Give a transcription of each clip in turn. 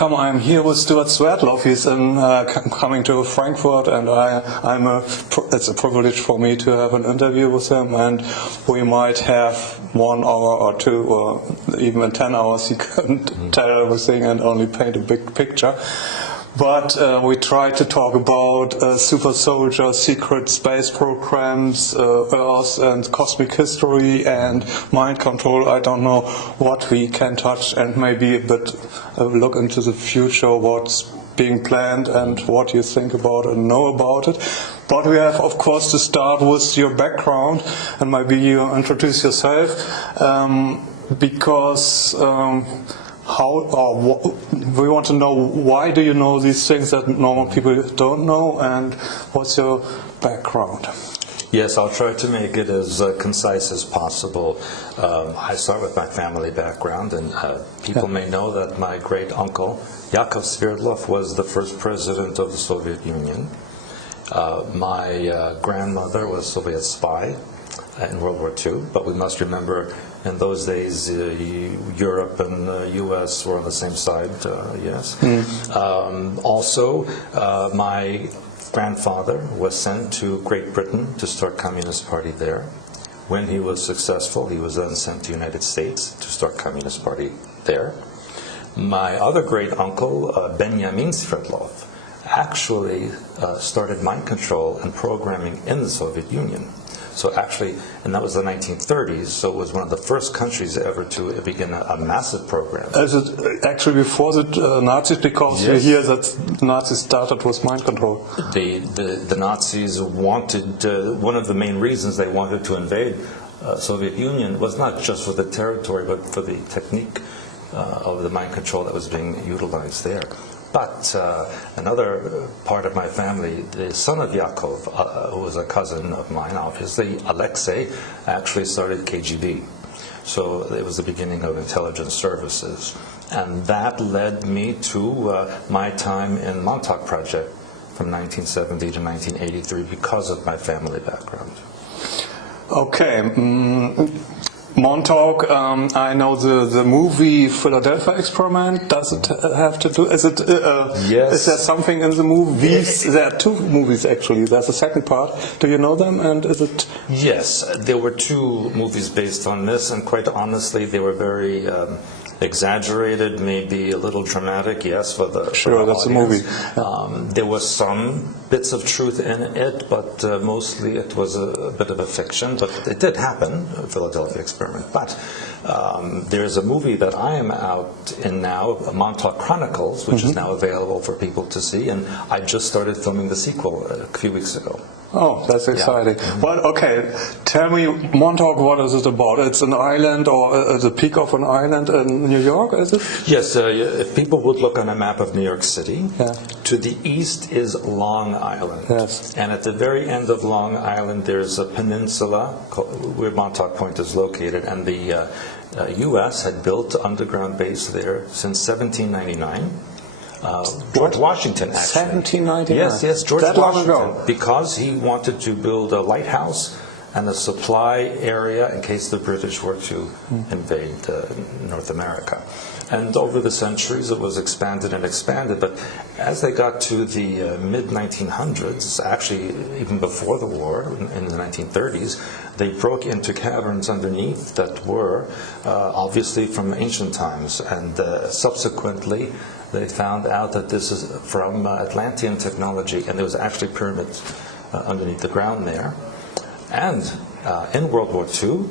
welcome. I'm here with Stewart Swerdlow. He's coming to Frankfurt, and it's a privilege for me to have an interview with him. And we might have 1 hour or 2, or even in 10 hours. He couldn't tell everything and only paint a big picture. But we try to talk about super soldier, secret space programs, Earth and cosmic history and mind control. I don't know what we can touch, and maybe a bit look into the future, what's being planned and what you think about and know about it. But we have, of course, to start with your background, and maybe you introduce yourself, because we want to know why do you know these things that normal people don't know, and what's your background? Yes, I'll try to make it as concise as possible. I start with my family background, and people may know that my great uncle, Yakov Swerdlow, was the first president of the Soviet Union. My grandmother was a Soviet spy in World War II, but we must remember in those days Europe and US were on the same side, yes. Also, my grandfather was sent to Great Britain to start Communist Party there. When he was successful, he was then sent to the United States to start Communist Party there. My other great uncle, Benjamin Swerdlow, actually started mind control and programming in the Soviet Union. So actually, and that was the 1930s, so it was one of the first countries ever to begin a massive program. Is it actually before the Nazis? Because you hear that Nazis started with mind control. The Nazis wanted, one of the main reasons they wanted to invade Soviet Union was not just for the territory, but for the technique of the mind control that was being utilized there. But another part of my family, the son of Yakov, who was a cousin of mine, obviously, Alexei, actually started KGB. So it was the beginning of intelligence services. And that led me to my time in Montauk Project from 1970 to 1983 because of my family background. Okay. Montauk, I know the movie Philadelphia Experiment. Does it have to do? Is it? Yes. Is there something in the movies? There are 2 movies actually. There's a second part. Do you know them? And is it? Yes, there were 2 movies based on this, and quite honestly, they were very exaggerated, maybe a little dramatic. Yes, for the that's a movie. There was some bits of truth in it, but mostly it was a bit of a fiction. But it did happen, Philadelphia Experiment. But there's a movie that I am out in now, Montauk Chronicles, which is now available for people to see, and I just started filming the sequel a few weeks ago. Oh, that's exciting. Well, okay, tell me, Montauk, what is it about? It's an island, or the peak of an island in New York, is it? Yes, if people would look on a map of New York City, to the east is Long Island. Yes. And at the very end of Long Island, there's a peninsula where Montauk Point is located, and the U.S. had built an underground base there since 1799. George Washington, actually. 1799? Yes, George that Washington. Long ago. Because he wanted to build a lighthouse and a supply area in case the British were to invade North America. And over the centuries, it was expanded and expanded. But as they got to the mid-1900s, actually even before the war, in the 1930s, they broke into caverns underneath that were obviously from ancient times. And subsequently, they found out that this is from Atlantean technology, and there was actually pyramids underneath the ground there. And in World War II,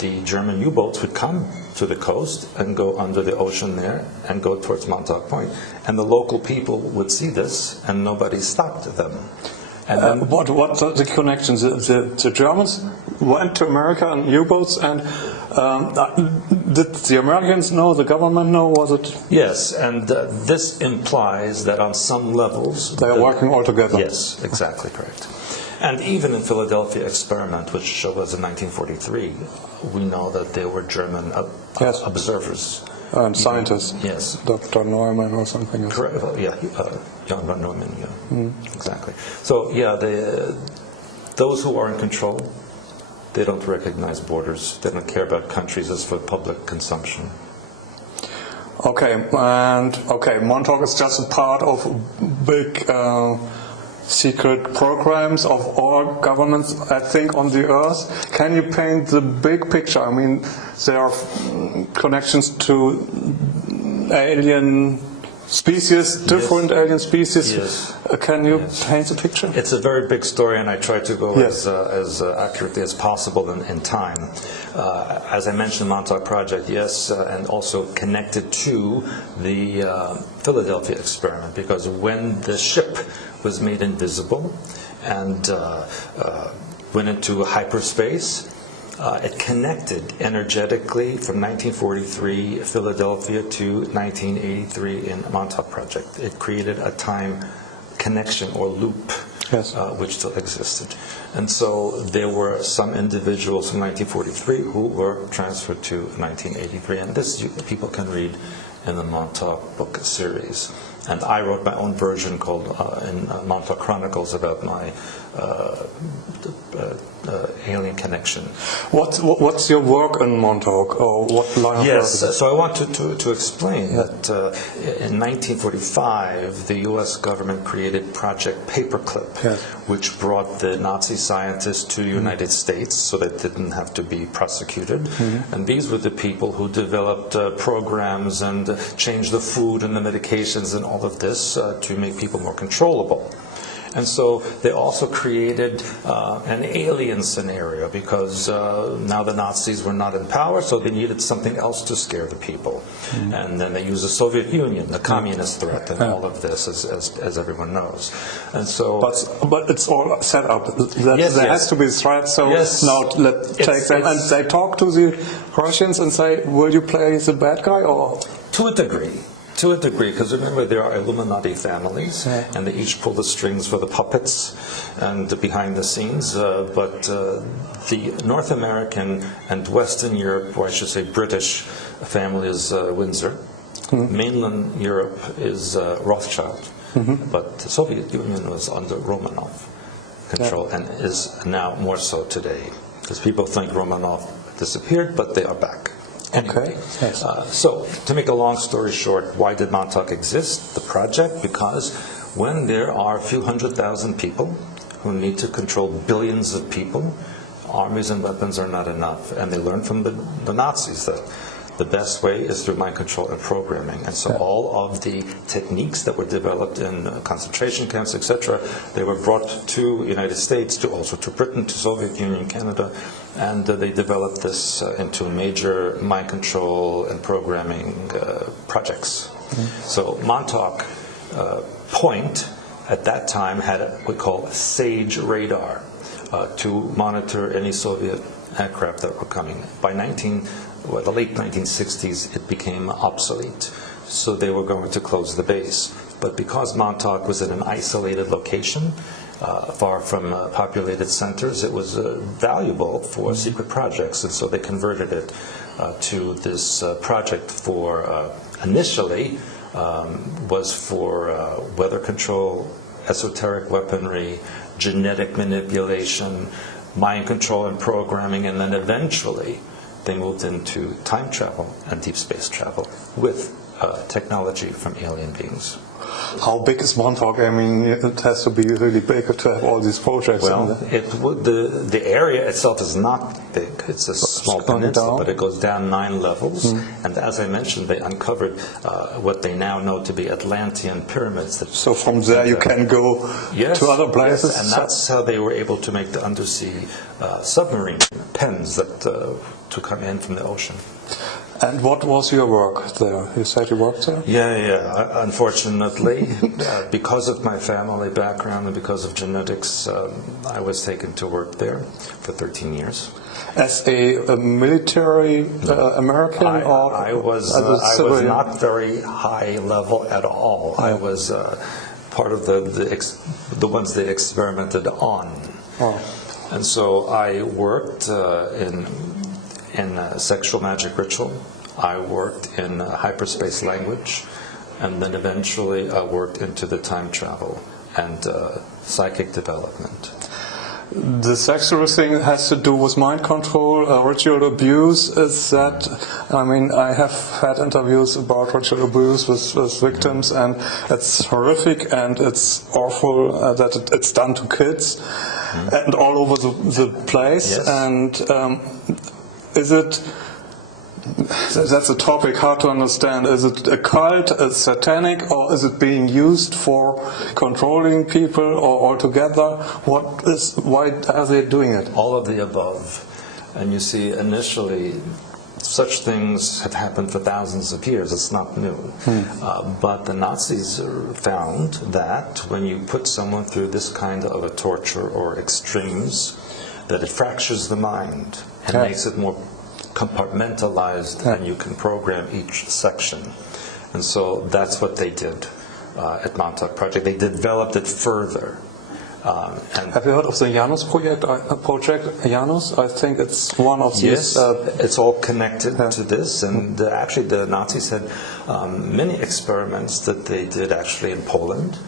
the German U-boats would come to the coast and go under the ocean there and go towards Montauk Point. And the local people would see this, and nobody stopped them. And then, what the connections? The Germans went to America on U-boats, and did the Americans know, the government know, was it? Yes, and this implies that on some levels... They are working all together. Yes, exactly correct. And even in Philadelphia Experiment, which was in 1943, we know that there were German observers. And scientists. Yes. Dr. Neumann or something. Correct. Young Neumann, exactly. So, those who are in control, they don't recognize borders. They don't care about countries as for public consumption. Montauk is just a part of big secret programs of all governments, I think, on the earth. Can you paint the big picture? I mean, there are connections to alien species, different alien species. Yes. Can you paint the picture? It's a very big story, and I try to go as accurately as possible in time. As I mentioned, the Montauk Project, yes, and also connected to the Philadelphia experiment, because when the ship was made invisible and went into hyperspace, it connected energetically from 1943 Philadelphia to 1983 in Montauk Project. It created a time connection or loop, which still existed. And so there were some individuals from 1943 who were transferred to 1983, and this people can read in the Montauk book series. And I wrote my own version called in Montauk Chronicles about my alien connection. What's your work in Montauk, or what line of work? Yes, so I want to explain that in 1945 the U.S. government created Project Paperclip, which brought the Nazi scientists to the United States so that they didn't have to be prosecuted. And these were the people who developed programs and changed the food and the medications and all of this to make people more controllable. And so they also created an alien scenario, because now the Nazis were not in power, so they needed something else to scare the people. And then they used the Soviet Union, the communist threat, and all of this, as everyone knows. And so, but it's all set up. There has to be threat. So now let's take them. And they talk to the Russians and say, "Will you play the bad guy?" Or to a degree. To a degree, because remember, there are Illuminati families, and they each pull the strings for the puppets and behind the scenes. But the North American and Western Europe, or I should say British family, is Windsor. Mainland Europe is Rothschild. But the Soviet Union was under Romanov control, and is now more so today. Because people think Romanov disappeared, but they are back. Anyway, so to make a long story short, why did Montauk exist, the project? Because when there are a few 100,000 people who need to control billions of people, armies and weapons are not enough. And they learned from the Nazis that the best way is through mind control and programming. And so all of the techniques that were developed in concentration camps, etc., they were brought to the United States, also to Britain, to Soviet Union, Canada, and they developed this into major mind control and programming projects. So Montauk Point at that time had what we call SAGE radar to monitor any Soviet aircraft that were coming. By the late 1960s, it became obsolete, so they were going to close the base. But because Montauk was in an isolated location, far from populated centers, it was valuable for secret projects, and so they converted it to this project for, initially, was for weather control, esoteric weaponry, genetic manipulation, mind control and programming, and then eventually they moved into time travel and deep space travel with technology from alien beings. How big is Montauk? I mean, it has to be really big to have all these projects. Well, the area itself is not big. It's a small peninsula, but it goes down 9 levels. And as I mentioned, they uncovered what they now know to be Atlantean pyramids. So from there you can go to other places? Yes, and that's how they were able to make the undersea submarine pens that to come in from the ocean. And what was your work there? You said you worked there? Yeah. Unfortunately, because of my family background and because of genetics, I was taken to work there for 13 years. As a military American? I was not very high level at all. I was part of the ones they experimented on. And so I worked in sexual magic ritual. I worked in hyperspace language, and then eventually I worked into the time travel and psychic development. the sexual thing has to do with mind control, ritual abuse. Is that? I mean, I have had interviews about ritual abuse with victims, and it's horrific and it's awful that it's done to kids and all over the place. Yes. And is it? That's a topic hard to understand. Is it a cult, a satanic, or is it being used for controlling people, or altogether? Why are they doing it? All of the above. And you see, initially, such things have happened for thousands of years. It's not new. But the Nazis found that when you put someone through this kind of a torture or extremes, that it fractures the mind and makes it more compartmentalized, and you can program each section. And so that's what they did at Montauk Project. They developed it further. And have you heard of the Janus project? Janus, I think it's one of these. Yes, it's all connected to this. And actually, the Nazis had many experiments that they did actually in Poland,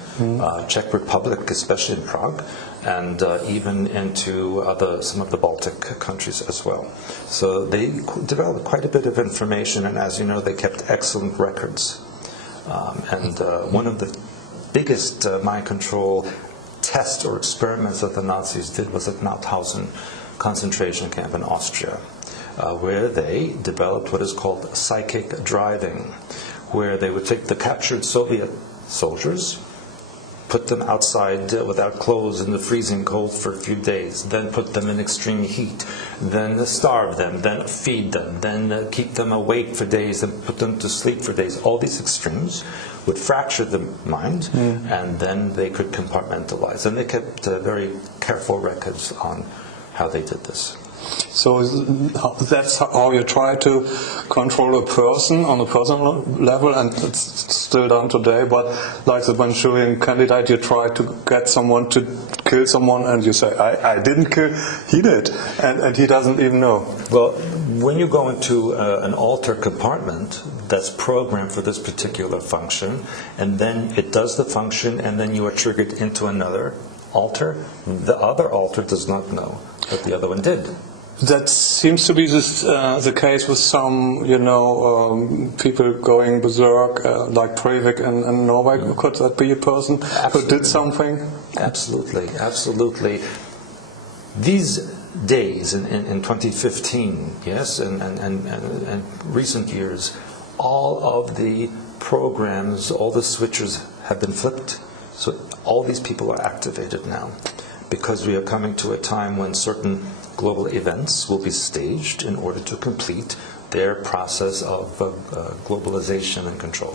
Czech Republic, especially in Prague, and even into some of the Baltic countries as well. So they developed quite a bit of information, and as you know, they kept excellent records. And one of the biggest mind control tests or experiments that the Nazis did was at Mauthausen concentration camp in Austria, where they developed what is called psychic driving, where they would take the captured Soviet soldiers, put them outside without clothes in the freezing cold for a few days, then put them in extreme heat, then starve them, then feed them, then keep them awake for days, then put them to sleep for days. All these extremes would fracture the mind, and then they could compartmentalize. And they kept very careful records on how they did this. So that's how you try to control a person on a personal level, and it's still done today. But like the Manchurian Candidate, you try to get someone to kill someone, and you say, I didn't kill, he did, and he doesn't even know. Well, when you go into an alter compartment that's programmed for this particular function, and then it does the function, and then you are triggered into another alter, the other alter does not know what the other one did. That seems to be the case with some, people going berserk, like Breivik in Norway. Could that be a person who did something? Absolutely, absolutely. These days in 2015, yes, and recent years, all of the programs, all the switches have been flipped. So all these people are activated now, because we are coming to a time when certain global events will be staged in order to complete their process of globalization and control.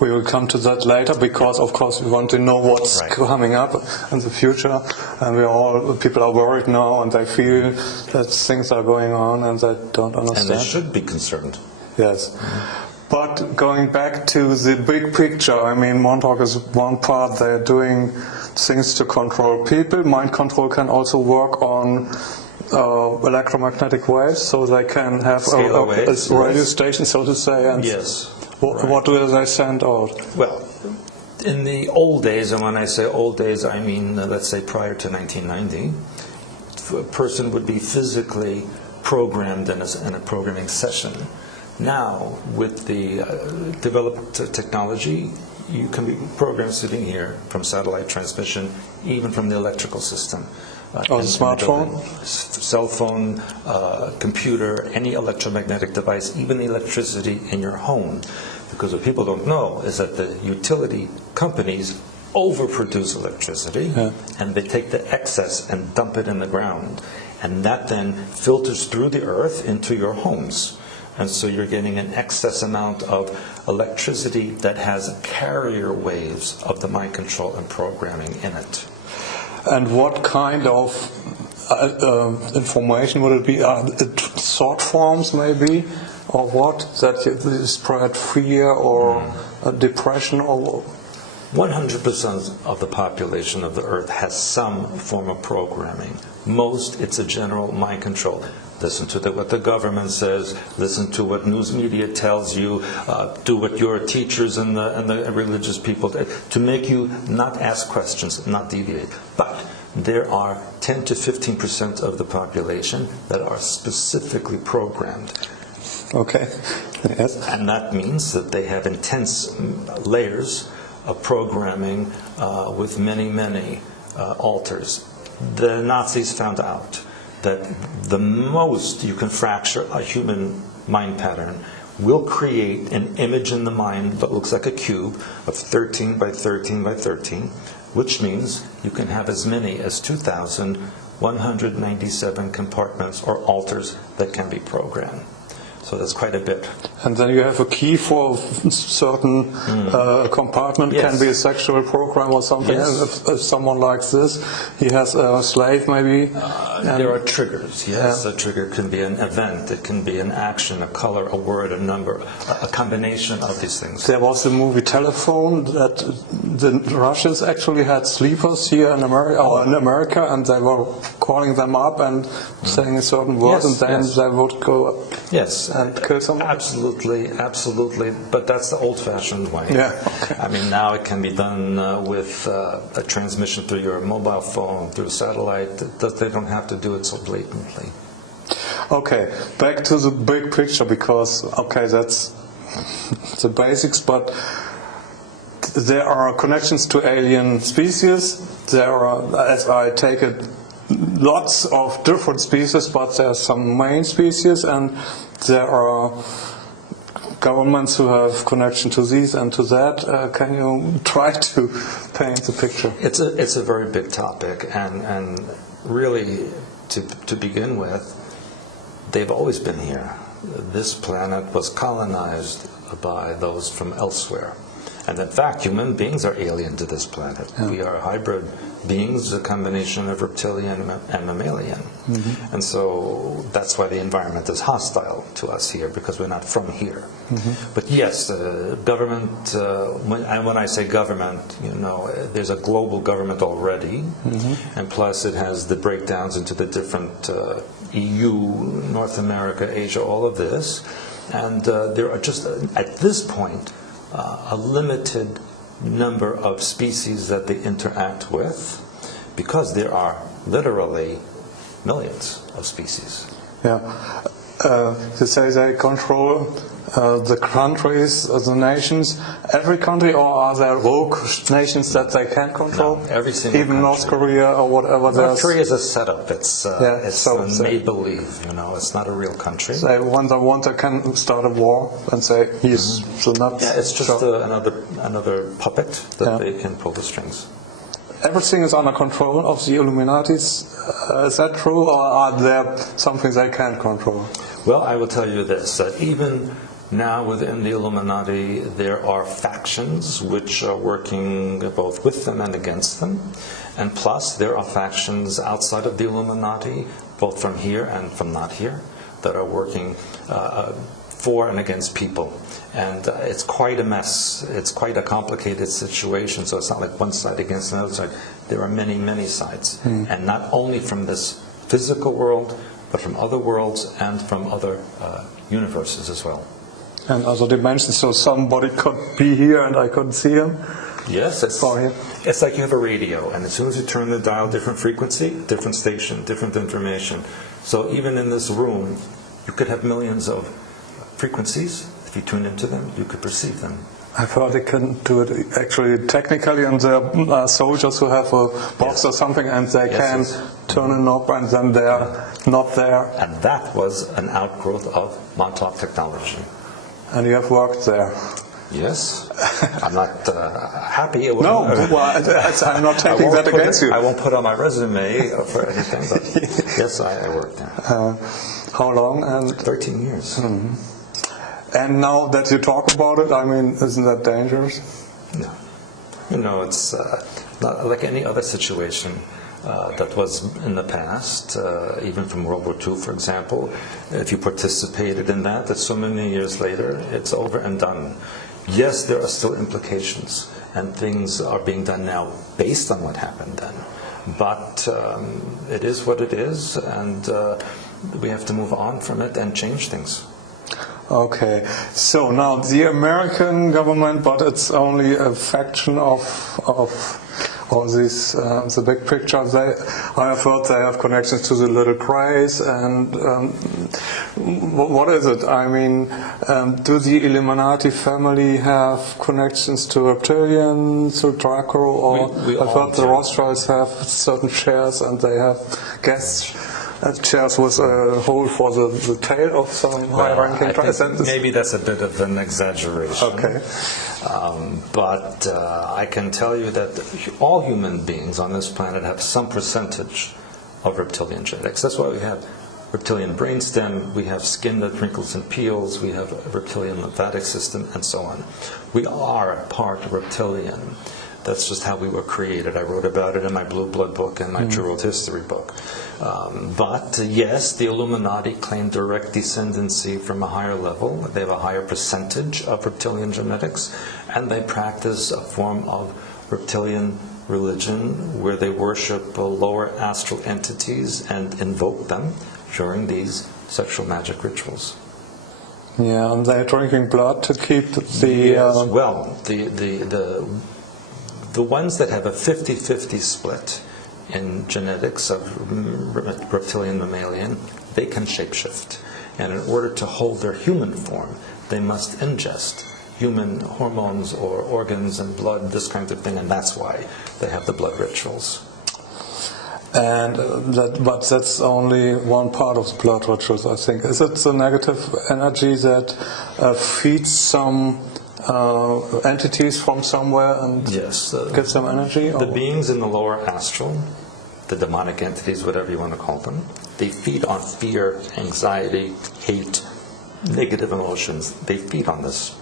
We will come to that later, because of course we want to know what's coming up in the future, and people are worried now, and they feel that things are going on and they don't understand. And they should be concerned. Yes. But going back to the big picture, I mean, Montauk is one part. They're doing things to control people. Mind control can also work on electromagnetic waves, so they can have a radio station, so to say. And yes. What do they send out? Well, in the old days, and when I say old days, I mean, let's say prior to 1990, a person would be physically programmed in a programming session. Now, with the developed technology, you can be programmed sitting here from satellite transmission, even from the electrical system. On a smartphone? Cell phone, computer, any electromagnetic device, even the electricity in your home. Because what people don't know is that the utility companies overproduce electricity, and they take the excess and dump it in the ground. And that then filters through the earth into your homes. And so you're getting an excess amount of electricity that has carrier waves of the mind control and programming in it. And what kind of information would it be? Thought forms, maybe? Or what? That you spread fear or depression? Or 100% of the population of the earth has some form of programming. Most, it's a general mind control. Listen to what the government says, listen to what news media tells you, do what your teachers and the religious people do, to make you not ask questions, not deviate. But there are 10 to 15% of the population that are specifically programmed. Okay. Yes. And that means that they have intense layers of programming with many, many alters. The Nazis found out that the most you can fracture a human mind pattern will create an image in the mind that looks like a cube of 13 by 13 by 13, which means you can have as many as 2,197 compartments or alters that can be programmed. So that's quite a bit. And then you have a key for a certain compartment. Yes. Can be a sexual program or something. Yes. If someone likes this, he has a slave maybe. There are triggers, yes. A trigger can be an event, it can be an action, a color, a word, a number, a combination of these things. There was the movie Telephone that the Russians actually had sleepers here in America, and they were calling them up and saying a certain word, and then they would go and kill someone. Absolutely, absolutely. But that's the old-fashioned way. Yeah. Okay. I mean, now it can be done with a transmission through your mobile phone, through satellite. They don't have to do it so blatantly. Okay, back to the big picture, because that's the basics, but there are connections to alien species. There are, as I take it, lots of different species, but there are some main species, and there are governments who have connection to these and to that. Can you try to paint the picture? It's a very big topic, and really, to begin with, they've always been here. This planet was colonized by those from elsewhere. And in fact, human beings are alien to this planet. Yeah. We are hybrid beings, a combination of reptilian and mammalian. Mm-hmm. And so that's why the environment is hostile to us here, because we're not from here. Mm-hmm. But yes, government, when I say government, there's a global government already, and plus it has the breakdowns into the different EU, North America, Asia, all of this. And there are just, at this point, a limited number of species that they interact with, because there are literally millions of species. Yeah. To say they control the countries, the nations, every country, or are there rogue nations that they can't control? No, every single even country. North Korea or whatever. North Korea is a setup. It's so make-believe. It's not a real country. They when they want, they can start a war and say he's so nuts. Yeah, it's just another puppet that they can pull the strings. Everything is under control of the Illuminatis. Is that true, or are there something they can't control? Well, I will tell you this, that even now within the Illuminati there are factions which are working both with them and against them. And plus there are factions outside of the Illuminati, both from here and from not here, that are working for and against people. And it's quite a mess. It's quite a complicated situation. So it's not like one side against another side. There are many, many sides. And not only from this physical world, but from other worlds and from other universes as well. And other dimensions, so somebody could be here and I couldn't see him? Yes, it's like you have a radio, and as soon as you turn the dial, different frequency, different station, different information. So even in this room, you could have millions of frequencies. If you tune into them, you could perceive them. I've heard they can do it actually technically, and there are soldiers who have a box or something, and they can turn a knob, and then they're not there. And that was an outgrowth of Montauk technology. And you have worked there. Yes. I'm not happy. No, I'm not taking that against you. I won't put on my resume for anything, but yes, I worked there. How long? 13 years. Mm-hmm. And now that you talk about it, I mean, isn't that dangerous? No. It's not like any other situation that was in the past, even from World War II, for example. If you participated in that so many years later, it's over and done. Yes, there are still implications, and things are being done now based on what happened then. But it is what it is, and we have to move on from it and change things. Okay, so now the American government, but it's only a faction of all these, the big picture, I have heard they have connections to the little greys, and what is it? I mean, do the Illuminati family have connections to reptilians, to Draco, or I've heard the Rothschilds have certain chairs and they have guest chairs with a hole for the tail of some high-ranking president. Maybe that's a bit of an exaggeration. Okay. But I can tell you that all human beings on this planet have some percentage of reptilian genetics. That's why we have reptilian brainstem, we have skin that wrinkles and peels, we have a reptilian lymphatic system, and so on. We are part reptilian. That's just how we were created. I wrote about it in my Blue Blood book and my True World History book. But yes, the Illuminati claim direct descendancy from a higher level. They have a higher percentage of reptilian genetics, and they practice a form of reptilian religion where they worship lower astral entities and invoke them during these sexual magic rituals. Yeah, and they're drinking blood to keep the... Yes, well, the ones that have a 50-50 split in genetics of reptilian mammalian, they can shapeshift. And in order to hold their human form, they must ingest human hormones or organs and blood, this kind of thing, and that's why they have the blood rituals. And but that's only one part of the blood rituals, I think. Is it the negative energy that feeds some entities from somewhere and yes, gives them energy? The beings in the lower astral, the demonic entities, whatever you want to call them, they feed on fear, anxiety, hate, negative emotions. They feed on this.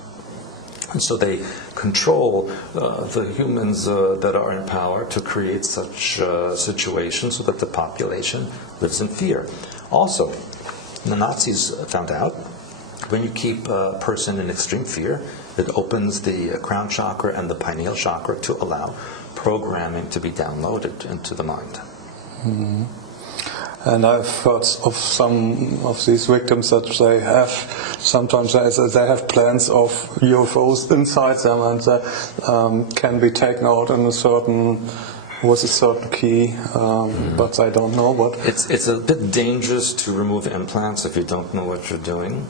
And so they control the humans that are in power to create such situations so that the population lives in fear. Also, the Nazis found out when you keep a person in extreme fear, it opens the crown chakra and the pineal chakra to allow programming to be downloaded into the mind. Mm-hmm. And I've heard of some of these victims that they have, sometimes they have plans of UFOs inside them, and they can be taken out in a certain, with a certain key, but I don't know what. It's a bit dangerous to remove implants if you don't know what you're doing,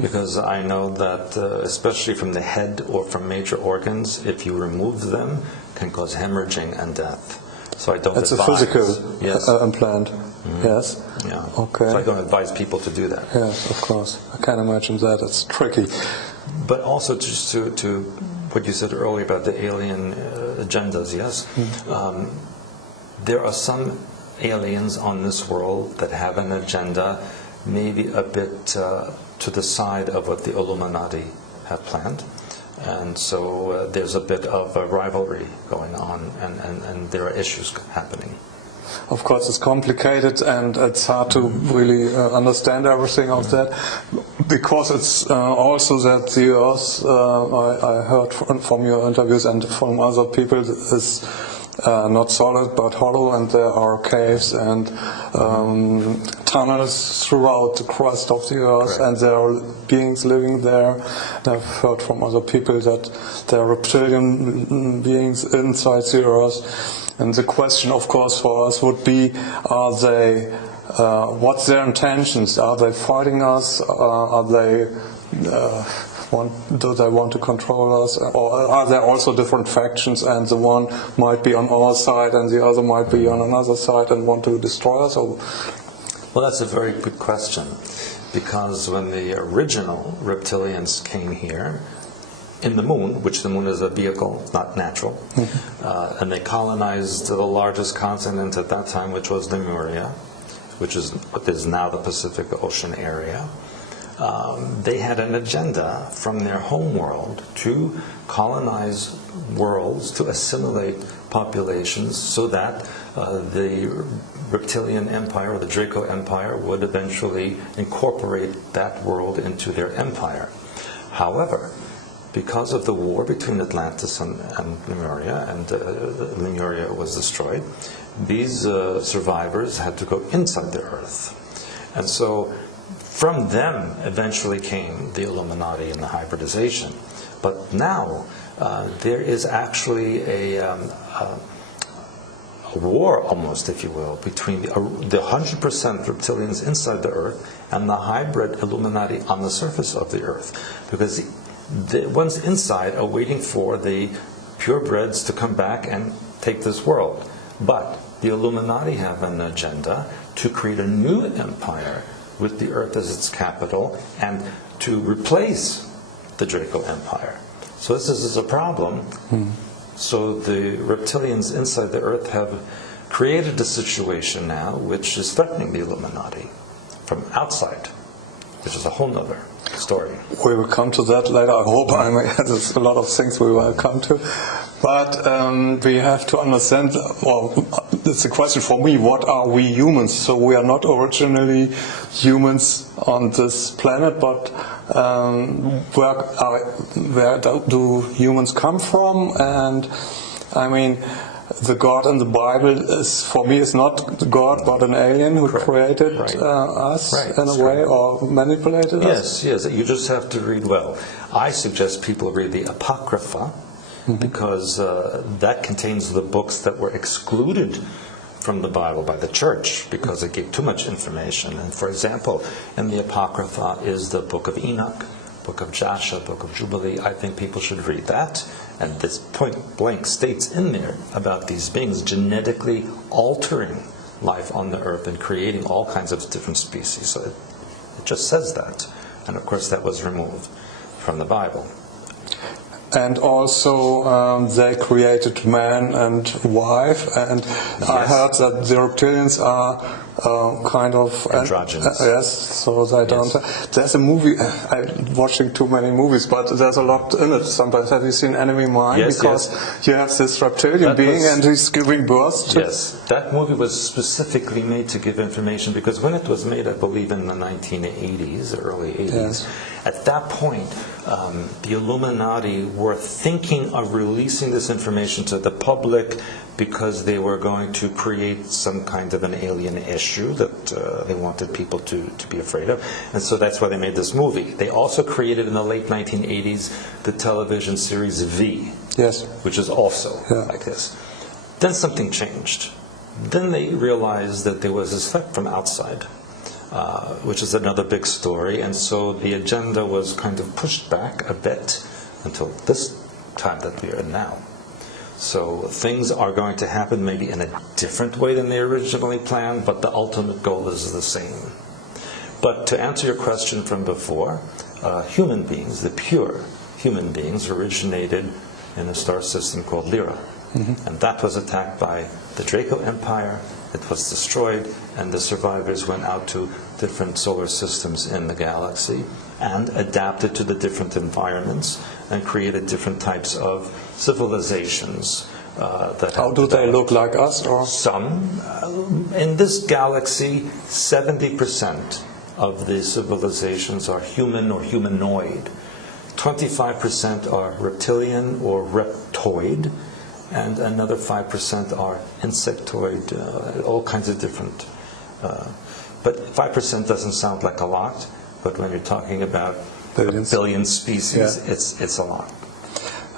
because I know that especially from the head or from major organs, if you remove them, can cause hemorrhaging and death. So I don't advise. It's a physical implant. Yes. Yeah. Okay. So I don't advise people to do that. Yes, of course. I can imagine that. It's tricky. But also just to what you said earlier about the alien agendas, yes? There are some aliens on this world that have an agenda maybe a bit to the side of what the Illuminati have planned. And so there's a bit of a rivalry going on, and there are issues happening. Of course, it's complicated and it's hard to really understand everything of that, because it's also that the Earth, I heard from your interviews and from other people, is not solid but hollow, and there are caves and tunnels throughout the crust of the Earth. Correct. And there are beings living there. And I've heard from other people that there are reptilian beings inside the Earth. And the question, of course, for us would be: are they? What's their intentions? Are they fighting us? Are they? Do they want to control us? Or are there also different factions, and the one might be on our side and the other might be on another side and want to destroy us? Or? Well, that's a very good question, because when the original reptilians came here, in the moon, which the moon is a vehicle, not natural, and they colonized the largest continent at that time, which was Lemuria, which is what is now the Pacific Ocean area. They had an agenda from their home world to colonize worlds, to assimilate populations, so that the reptilian empire, or the Draco Empire, would eventually incorporate that world into their empire. However, because of the war between Atlantis and Lemuria, and Lemuria was destroyed, these survivors had to go inside the Earth. And so from them eventually came the Illuminati and the hybridization. But now there is actually a a war almost, if you will, between the 100% reptilians inside the Earth and the hybrid Illuminati on the surface of the Earth. Because the ones inside are waiting for the purebreds to come back and take this world. But the Illuminati have an agenda to create a new empire with the Earth as its capital and to replace the Draco Empire. So this is a problem. So the reptilians inside the Earth have created a situation now which is threatening the Illuminati from outside, which is a whole nother story. We will come to that later, I hope. There's a lot of things we will come to. But we have to understand, well, it's a question for me, what are we humans? So we are not originally humans on this planet, but where do humans come from? And I mean, the God in the Bible is, for me, is not God, but an alien who created us in a way, or manipulated us. Yes, you just have to read well. I suggest people read the Apocrypha, because that contains the books that were excluded from the Bible by the church because it gave too much information. And for example, in the Apocrypha is the book of Enoch, book of Joshua, book of Jubilee. I think people should read that. And this point blank states in there about these beings genetically altering life on the earth and creating all kinds of different species. So it just says that. And of course that was removed from the Bible. And also they created man and wife, and yes. I heard that the reptilians are kind of androgynous. Yes, so they don't. There's a movie. I'm watching too many movies, but there's a lot in it. Sometimes have you seen Enemy Mine? Yes, because you have this reptilian being, and he's giving birth to. Yes, that movie was specifically made to give information because when it was made, I believe in the 1980s, early 80s. At that point, the Illuminati were thinking of releasing this information to the public because they were going to create some kind of an alien issue that they wanted people to be afraid of. And so that's why they made this movie. They also created in the late 1980s the television series V, yes, which is also like this. Then something changed. Then they realized that there was this threat from outside, which is another big story. And so the agenda was kind of pushed back a bit until this time that we are in now. So things are going to happen maybe in a different way than they originally planned, but the ultimate goal is the same. But to answer your question from before, human beings, the pure human beings, originated in a star system called Lyra. And that was attacked by the Draco Empire. It was destroyed, and the survivors went out to different solar systems in the galaxy and adapted to the different environments and created different types of civilizations. How do they look like us? Or? Some. In this galaxy, 70% of the civilizations are human or humanoid. 25% are reptilian or reptoid. And another 5% are insectoid, all kinds of different. But 5% doesn't sound like a lot, but when you're talking about billions. A billion species, it's a lot.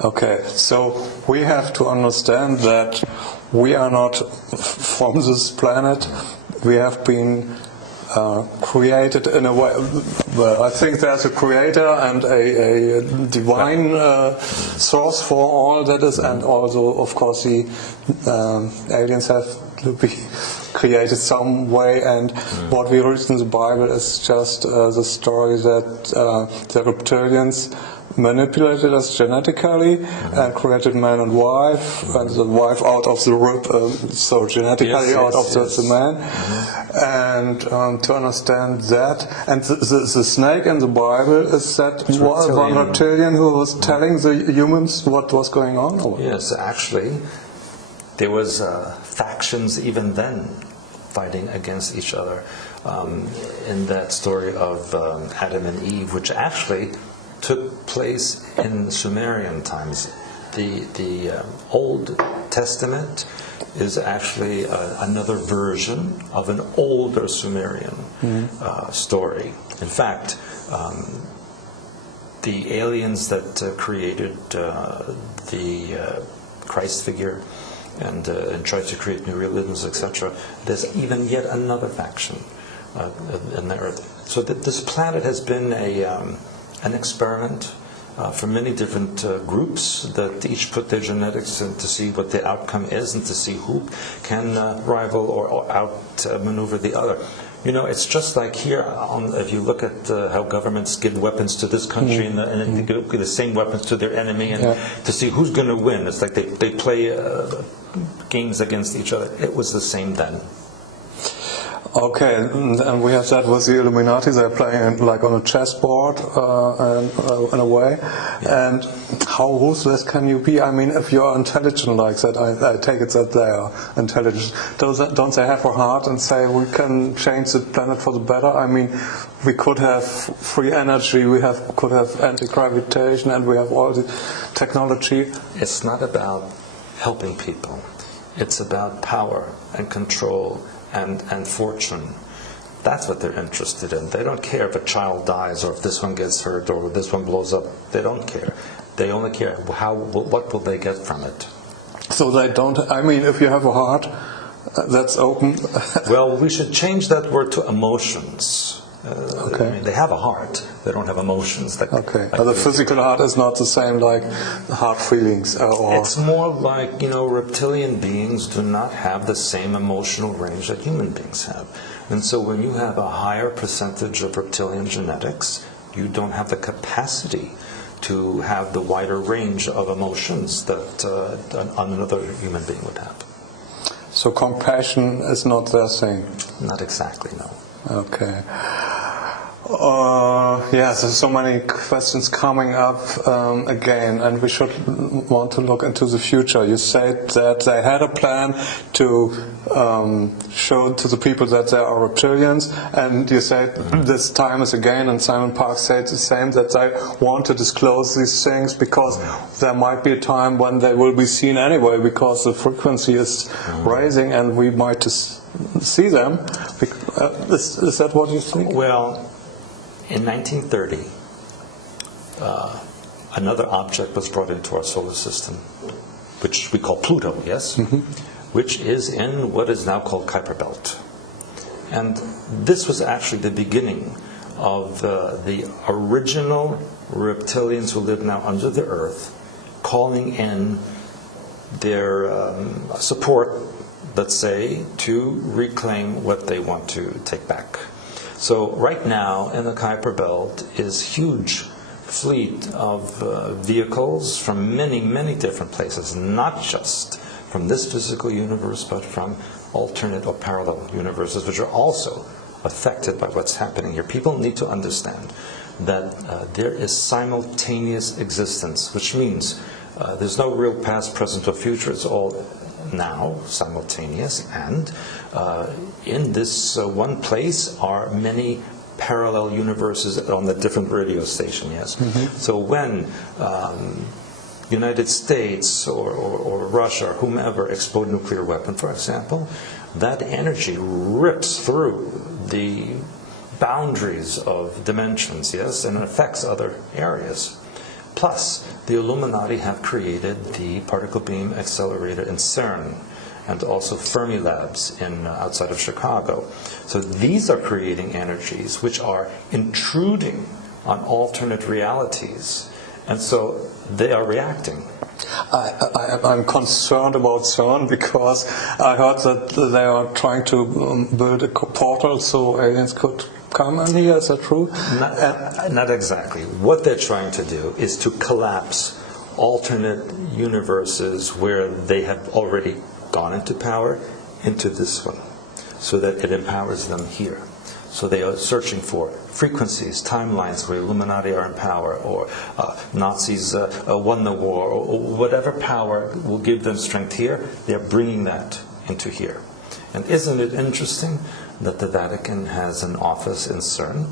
Okay, so we have to understand that we are not from this planet. We have been created in a way. Well, I think there's a creator and a divine source for all that is, and also, of course, the aliens have to be created some way. And what we read in the Bible is just the story that the reptilians manipulated us genetically and created man and wife, and the wife out of the rib, so genetically out of the man. And to understand that, and the snake in the Bible is that one reptilian who was telling the humans what was going on? Or? Yes, actually, there was factions even then fighting against each other in that story of Adam and Eve, which actually took place in Sumerian times. The Old Testament is actually another version of an older Sumerian story. In fact, the aliens that created the Christ figure and try to create new realisms, etc., there's even yet another faction in the Earth. So this planet has been an experiment for many different groups that each put their genetics in to see what the outcome is and to see who can rival or outmaneuver the other. You know, it's just like here, if you look at how governments give weapons to this country and they give the same weapons to their enemy and to see who's going to win. It's like they play games against each other. It was the same then. Okay, and we have that with the Illuminati. They're playing like on a chessboard in a way. Yeah. And how ruthless can you be? I mean, if you're intelligent like that, I take it that they are intelligent. Don't they have a heart and say we can change the planet for the better? I mean, we could have free energy, could have anti-gravitation, and we have all the technology. It's not about helping people. It's about power and control and fortune. That's what they're interested in. They don't care if a child dies or if this one gets hurt or this one blows up. They don't care. They only care what will they get from it. So they don't, I mean, if you have a heart that's open. Well, we should change that word to emotions. Okay. I mean, they have a heart. They don't have emotions. Okay. The physical heart is not the same like heart feelings. It's more like, you know, reptilian beings do not have the same emotional range that human beings have. And so when you have a higher percentage of reptilian genetics, you don't have the capacity to have the wider range of emotions that another human being would have. So compassion is not their thing? Not exactly, no. Okay. Yes, there's so many questions coming up again, and we should want to look into the future. You said that they had a plan to show to the people that there are reptilians, and you said this time is again, and Simon Park said the same, that they want to disclose these things because there might be a time when they will be seen anyway because the frequency is rising and we might see them. Is that what you think? Well, in 1930, another object was brought into our solar system, which we call Pluto, yes? Which is in what is now called Kuiper Belt. And this was actually the beginning of the original reptilians who live now under the Earth, calling in their support, let's say, to reclaim what they want to take back. So right now in the Kuiper Belt is huge fleet of vehicles from many, many different places, not just from this physical universe, but from alternate or parallel universes, which are also affected by what's happening here. People need to understand that there is simultaneous existence, which means there's no real past, present, or future. It's all now simultaneous, and in this one place are many parallel universes on the different radio station. Yes. So when United States or Russia or whomever explode a nuclear weapon, for example, that energy rips through the boundaries of dimensions, yes, and it affects other areas. Plus, the Illuminati have created the particle beam accelerator in CERN and also Fermi labs outside of Chicago. So these are creating energies which are intruding on alternate realities. And so they are reacting. I'm concerned about CERN because I heard that they are trying to build a portal so aliens could come in here. Is that true? Not exactly. What they're trying to do is to collapse alternate universes where they have already gone into power into this one, so that it empowers them here. So they are searching for frequencies, timelines where Illuminati are in power, or Nazis won the war, or whatever power will give them strength here, they're bringing that into here. And isn't it interesting that the Vatican has an office in CERN,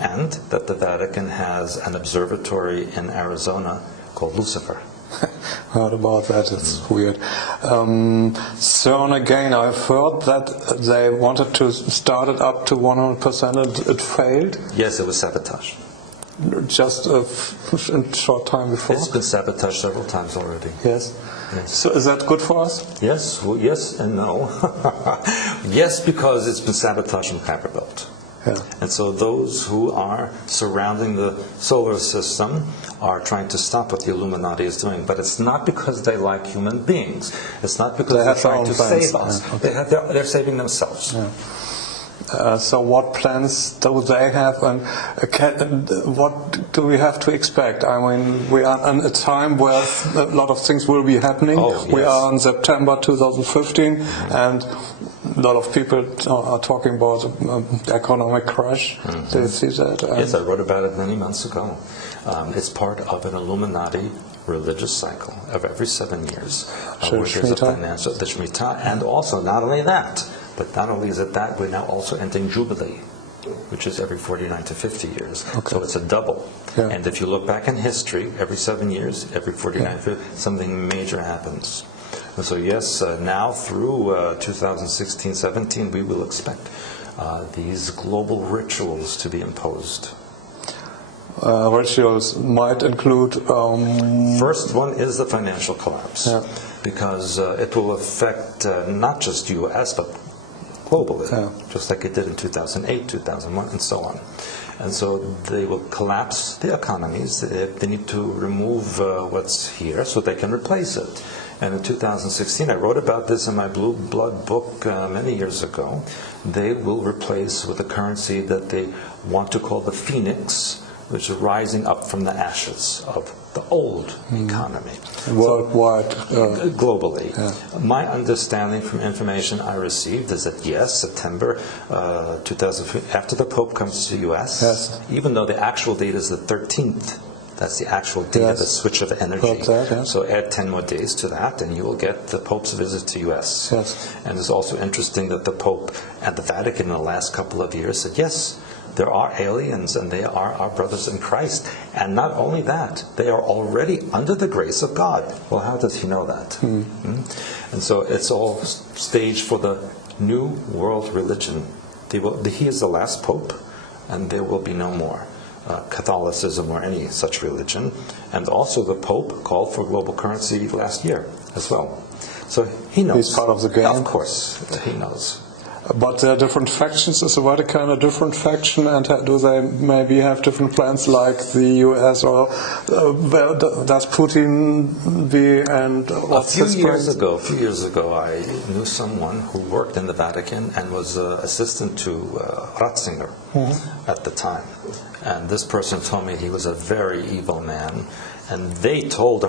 and that the Vatican has an observatory in Arizona called Lucifer? Heard about that, it's weird. CERN again, I've heard that they wanted to start it up to 100% and it failed. Yes, it was sabotage. Just a short time before? It's been sabotaged several times already. Yes. Yes. So is that good for us? Yes, well, yes and no. Yes, because it's been sabotaged from Kuiper Belt. Yeah. And so those who are surrounding the solar system are trying to stop what the Illuminati is doing. But it's not because they like human beings. It's not because they're trying to save us. Yeah, okay. They're saving themselves. Yeah. So what plans do they have, and what do we have to expect? I mean, we are in a time where a lot of things will be happening. Oh, yes. We are in September 2015, and a lot of people are talking about the economic crash. Mm-hmm. Do you see that? Yes, I wrote about it many months ago. It's part of an Illuminati religious cycle of every 7 years. Where there's a financial, the Shemitah, and also not only that, but not only is it that, we're now also entering Jubilee, which is every 49 to 50 years. Okay. So it's a double. Yeah. And if you look back in history, every 7 years, every 49 to 50, something major happens. And so yes, now through 2016-17, we will expect these global rituals to be imposed. Rituals might include... First one is the financial collapse, yeah. Because it will affect not just U.S., but globally, yeah. Just like it did in 2008, 2001, and so on. And so they will collapse the economies. They need to remove what's here so they can replace it. And in 2016, I wrote about this in my Blue Blood book many years ago. They will replace with a currency that they want to call the Phoenix, which is rising up from the ashes of the old economy. Worldwide. Globally. Yeah. My understanding from information I received is that, yes, September 2015, after the Pope comes to the U.S., yes. Even though the actual date is the 13th, that's the actual date of the switch of energy. So add 10 more days to that, and you will get the Pope's visit to U.S. Yes. And it's also interesting that the Pope and the Vatican in the last couple of years said, yes, there are aliens, and they are our brothers in Christ. And not only that, they are already under the grace of God. Well, how does he know that? And so it's all staged for the new world religion. He is the last Pope, and there will be no more Catholicism or any such religion. And also the Pope called for global currency last year as well. So he knows. He's part of the game. Of course, he knows. But there are different factions. Is the Vatican a different faction, and do they maybe have different plans like the US, or where does Putin be? And what's his plans? A few years ago, I knew someone who worked in the Vatican and was assistant to Ratzinger at the time. And this person told me he was a very evil man, and they told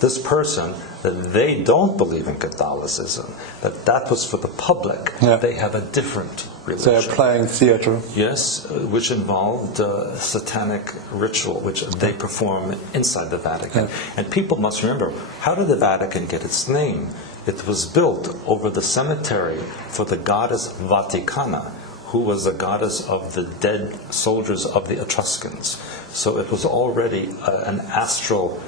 this person that they don't believe in Catholicism, that was for the public. Yeah. They have a different religion. They're playing theater. Yes, which involved satanic ritual, which they perform inside the Vatican. Yeah. And people must remember, how did the Vatican get its name? It was built over the cemetery for the goddess Vaticana, who was the goddess of the dead soldiers of the Etruscans. So it was already an astral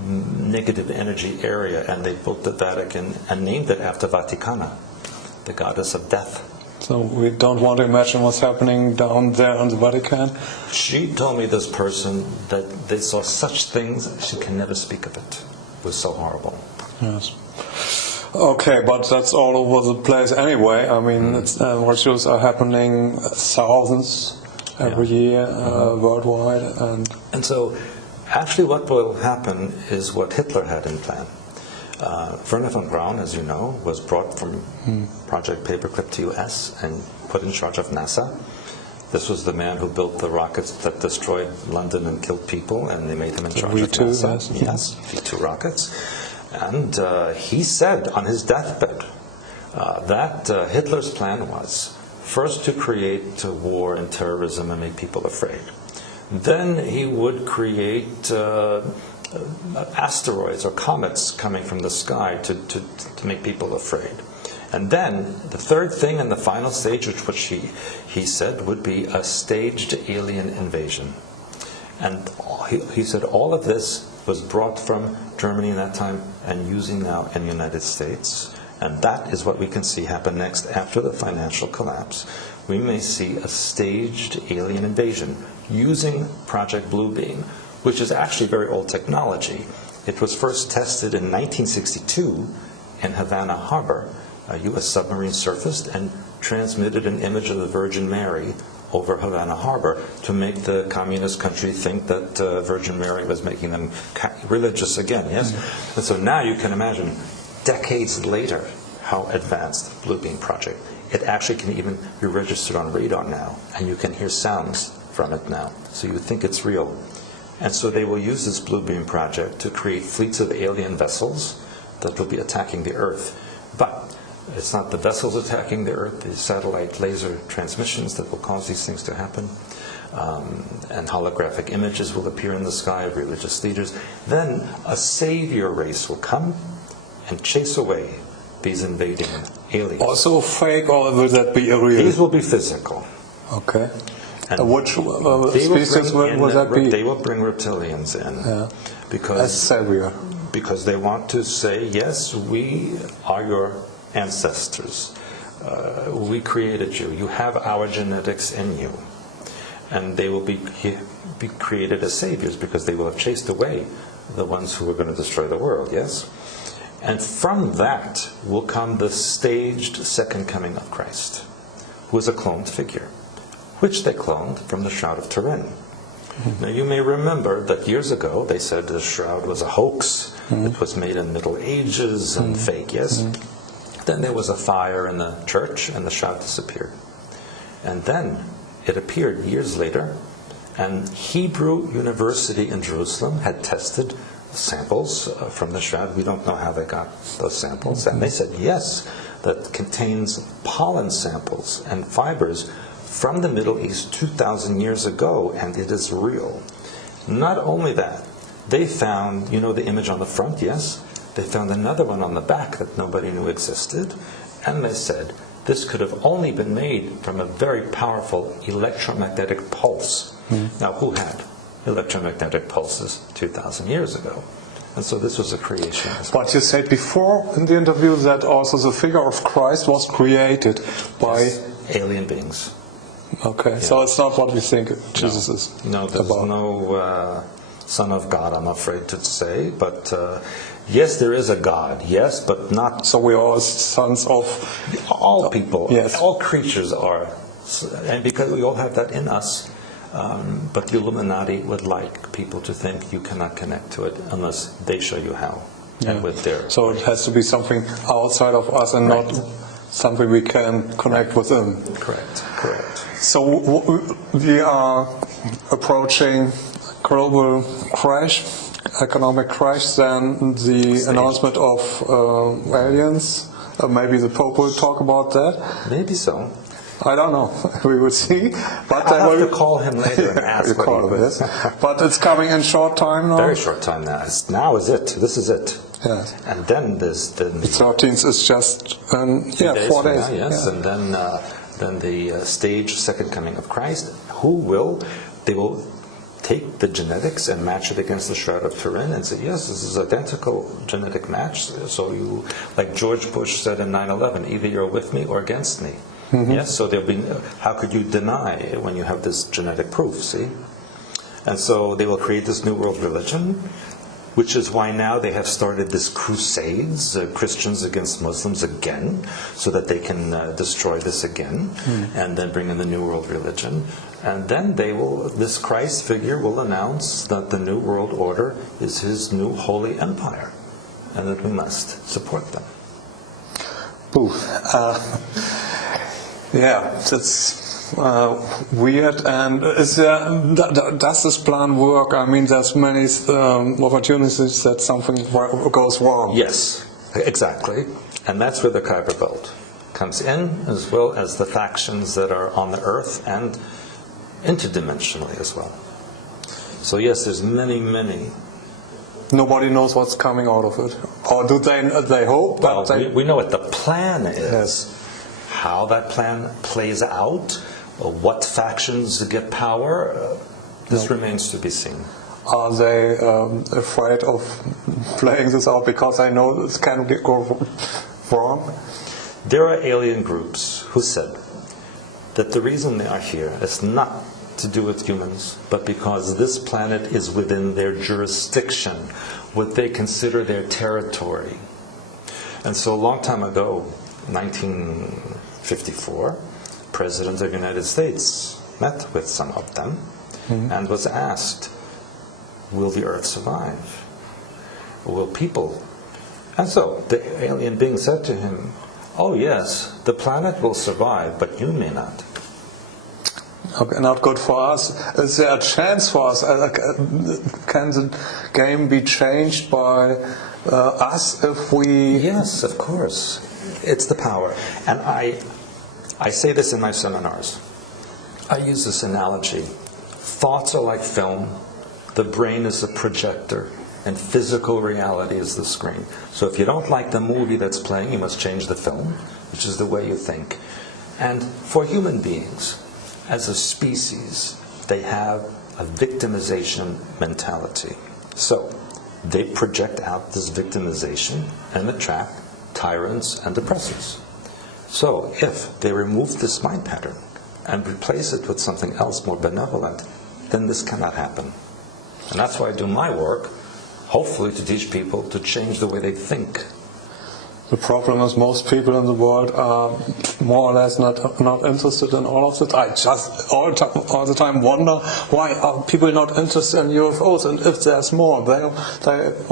negative energy area, and they built the Vatican and named it after Vaticana, the goddess of death. So we don't want to imagine what's happening down there in the Vatican? She told me, this person, that they saw such things, she can never speak of it. It was so horrible. Yes. Okay, but that's all over the place anyway. I mean, rituals are happening thousands every year worldwide. And so actually what will happen is what Hitler had in plan. Werner von Braun, as you know, was brought from Project Paperclip to U.S. and put in charge of NASA. This was the man who built the rockets that destroyed London and killed people, and they made him in charge of NASA. Yes, V2 rockets. And he said on his deathbed that Hitler's plan was first to create war and terrorism and make people afraid. Then he would create asteroids or comets coming from the sky to make people afraid. And then the third thing and the final stage, which he said would be a staged alien invasion. And he said all of this was brought from Germany in that time and using now in the United States. And that is what we can see happen next after the financial collapse. We may see a staged alien invasion using Project Bluebeam, which is actually very old technology. It was first tested in 1962 in Havana Harbor. A U.S. submarine surfaced and transmitted an image of the Virgin Mary over Havana Harbor to make the communist country think that Virgin Mary was making them religious again, yes? And so now you can imagine, decades later, how advanced the Blue Beam Project. It actually can even be registered on radar now, and you can hear sounds from it now. So you would think it's real. And so they will use this Blue Beam Project to create fleets of alien vessels that will be attacking the Earth. But it's not the vessels attacking the Earth, the satellite laser transmissions that will cause these things to happen. And holographic images will appear in the sky of religious leaders. Then a savior race will come and chase away these invading aliens. Also fake, or will that be a real? These will be physical. Okay. And which species will that be? They will bring reptilians in. Yeah. Because, as savior. Because they want to say, yes, we are your ancestors. We created you. You have our genetics in you. And they will be created as saviors because they will have chased away the ones who are going to destroy the world, yes? And from that will come the staged second coming of Christ, who is a cloned figure, which they cloned from the Shroud of Turin. Now you may remember that years ago they said the shroud was a hoax. It was made in Middle Ages and fake, yes? Then there was a fire in the church and the shroud disappeared. And then it appeared years later, and Hebrew University in Jerusalem had tested samples from the shroud. We don't know how they got those samples. And they said, yes, that contains pollen samples and fibers from the Middle East 2,000 years ago, and it is real. Not only that, they found, you know the image on the front, yes? They found another one on the back that nobody knew existed, and they said, this could have only been made from a very powerful electromagnetic pulse. Now, who had electromagnetic pulses 2,000 years ago? And so this was a creation. But you said before in the interview that also the figure of Christ was created by alien beings. Okay, yeah. So it's not what we think Jesus is. No, there's about. No Son of God, I'm afraid to say. But yes, there is a God, yes, but not... So we are all sons of... All people, yes. All creatures are. And because we all have that in us. But the Illuminati would like people to think you cannot connect to it unless they show you how. Yeah. And with their... So it has to be something outside of us and not something we can connect with them. Correct, correct. So we are approaching global crash, economic crash, then the announcement of aliens. Maybe the Pope will talk about that. Maybe so. I don't know. We will see. But I'll have to call him later and ask what he is. But it's coming in short time now. Very short time now. Now is it. This is it. Yes. And then there's the 13th is just 4 days. Now, yes. Yeah. And then the stage second coming of Christ. They will take the genetics and match it against the Shroud of Turin and say, yes, this is identical genetic match. So you, like George Bush said in 9/11, either you're with me or against me. Yes, so there'll be. How could you deny when you have this genetic proof? See, and so they will create this new world religion, which is why now they have started this crusades, Christians against Muslims again, so that they can destroy this again, and then bring in the new world religion, and then this Christ figure will announce that the new world order is his new holy empire, and that we must support them. Boo. Yeah, that's weird. And does this plan work? I mean, there's many opportunities that something goes wrong. Yes, exactly. And that's where the Kuiper Belt comes in, as well as the factions that are on the Earth and interdimensionally as well. So yes, there's many. Nobody knows what's coming out of it. Or do they hope? Well, we know what the plan is. Yes. How that plan plays out, what factions get power, this remains to be seen. Are they afraid of playing this out because they know it can go wrong? There are alien groups who said that the reason they are here is not to do with humans, but because this planet is within their jurisdiction, what they consider their territory. And so a long time ago, 1954, President of the United States met with some of them and was asked, will the Earth survive? Will people? And so the alien being said to him, oh yes, the planet will survive, but you may not. Okay, not good for us. Is there a chance for us? Can the game be changed by us if we... Yes, of course. It's the power. And I say this in my seminars. I use this analogy. Thoughts are like film. The brain is a projector. And physical reality is the screen. So if you don't like the movie that's playing, you must change the film, which is the way you think. And for human beings, as a species, they have a victimization mentality. So they project out this victimization and attract tyrants and oppressors. So if they remove this mind pattern and replace it with something else more benevolent, then this cannot happen. And that's why I do my work, hopefully to teach people to change the way they think. The problem is most people in the world are more or less not interested in all of this. I just all the time wonder why are people not interested in UFOs, and if there's more. They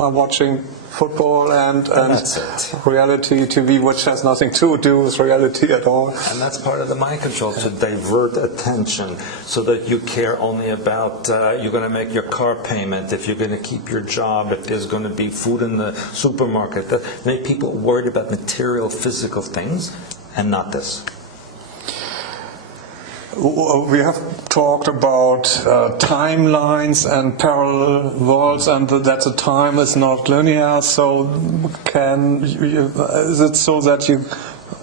are watching football and that's it. Reality TV, which has nothing to do with reality at all. And that's part of the mind control, to divert attention so that you care only about you're going to make your car payment, if you're going to keep your job, if there's going to be food in the supermarket. That make people worried about material, physical things, and not this. We have talked about timelines and parallel worlds, and that the time is not linear. So, is it so that you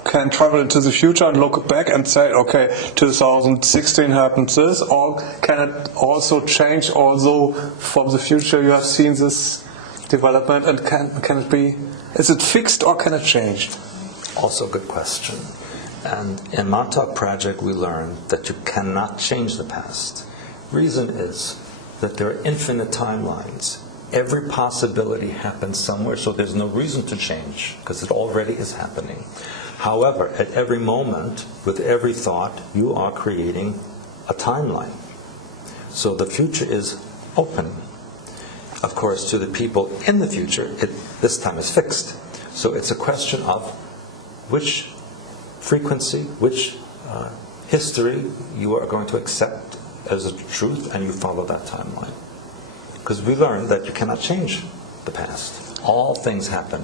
can travel into the future and look back and say, okay, 2016 happened this, or can it also change? Although from the future you have seen this development, and can it be? Is it fixed or can it change? Also, a good question. And in Montauk Project, we learned that you cannot change the past. Reason is that there are infinite timelines. Every possibility happens somewhere, so there's no reason to change, because it already is happening. However, at every moment, with every thought, you are creating a timeline. So the future is open. Of course, to the people in the future, this time is fixed. So it's a question of which frequency, which history you are going to accept as a truth, and you follow that timeline. Because we learned that you cannot change the past. All things happen,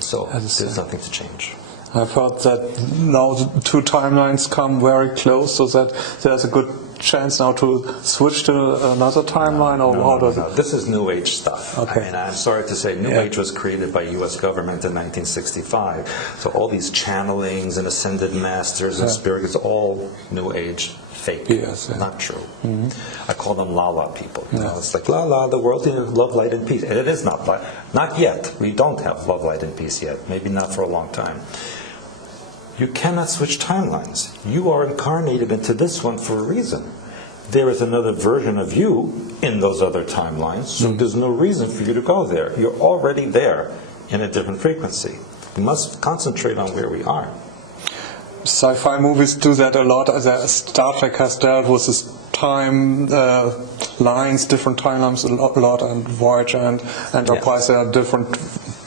so there's nothing to change. I've heard that now the two timelines come very close, so that there's a good chance now to switch to another timeline, No. This is New Age stuff. Okay. I mean, I'm sorry to say, New Age was created by U.S. government in 1965. So all these channelings and ascended masters and spirits, all New Age fake, not true. I call them la-la people. You know, it's like, la-la, the world is love, light, and peace. And it is not yet. We don't have love, light, and peace yet. Maybe not for a long time. You cannot switch timelines. You are incarnated into this one for a reason. There is another version of you in those other timelines, so there's no reason for you to go there. You're already there in a different frequency. We must concentrate on where we are. Sci-fi movies do that a lot. Star Trek has dealt with this time lines, different timelines a lot, and Voyager and Enterprise, there are different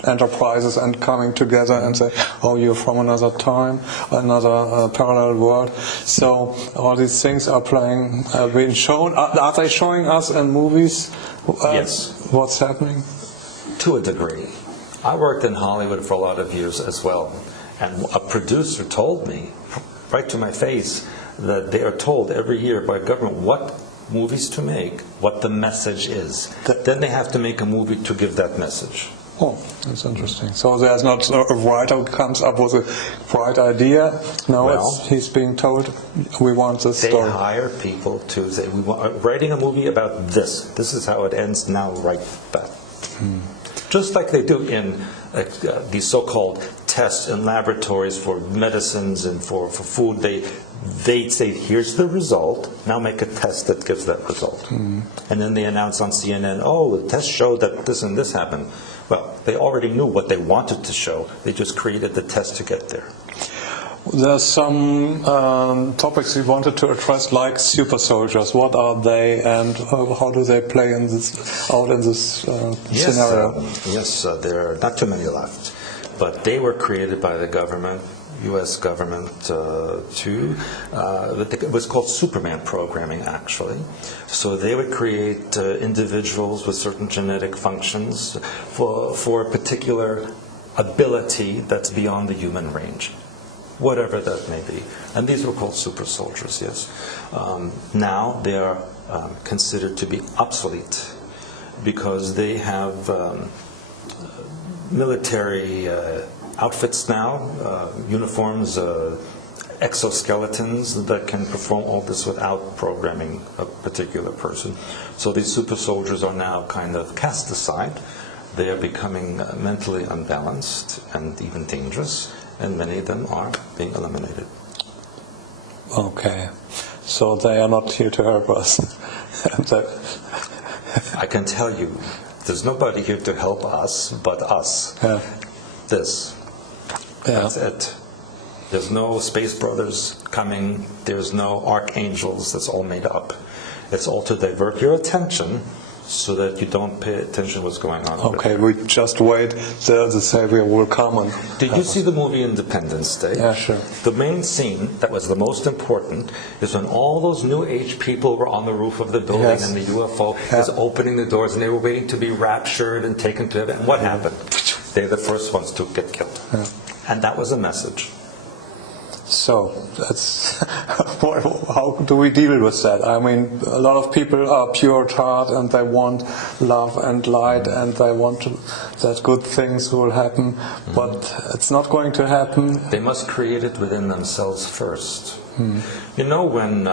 enterprises and coming together and say, oh, you're from another time, another parallel world. So all these things are being shown. Are they showing us in movies? Yes. What's happening? To a degree. I worked in Hollywood for a lot of years as well. And a producer told me, right to my face, that they are told every year by government what movies to make, what the message is. Then they have to make a movie to give that message. Oh, that's interesting. So there's not a writer who comes up with a bright idea. No, he's being told, we want this story. They hire people to say, writing a movie about this. This is how it ends, now write that. Just like they do in these so-called tests in laboratories for medicines and for food. They say, here's the result, now make a test that gives that result. And then they announce on CNN, oh, the test showed that this and this happened. Well, they already knew what they wanted to show. They just created the test to get there. There's some topics we wanted to address, like super soldiers. What are they, and how do they play in this scenario? Yes, there are not too many left, but they were created by the government, U.S. government, it was called Superman programming, actually. So they would create individuals with certain genetic functions for a particular ability that's beyond the human range, whatever that may be. And these were called super soldiers, yes. Now they are considered to be obsolete because they have military outfits now, uniforms, exoskeletons that can perform all this without programming a particular person. So these super soldiers are now kind of cast aside. They are becoming mentally unbalanced and even dangerous, and many of them are being eliminated. Okay, so they are not here to help us. I can tell you, there's nobody here to help us but us. Yeah. This. Yeah. That's it. There's no Space Brothers coming. There's no archangels. That's all made up. It's all to divert your attention so that you don't pay attention to what's going on. Okay, we just wait. The Savior will come. And did you see the movie Independence Day? Yeah, sure. The main scene that was the most important is when all those New Age people were on the roof of the building, yes. and the UFO was opening the doors, and they were waiting to be raptured and taken to heaven. And what happened? They're the first ones to get killed. Yeah. And that was a message. So, that's how do we deal with that? I mean, a lot of people are pure at heart and they want love and light and they want that good things will happen, but it's not going to happen. They must create it within themselves first. You know, when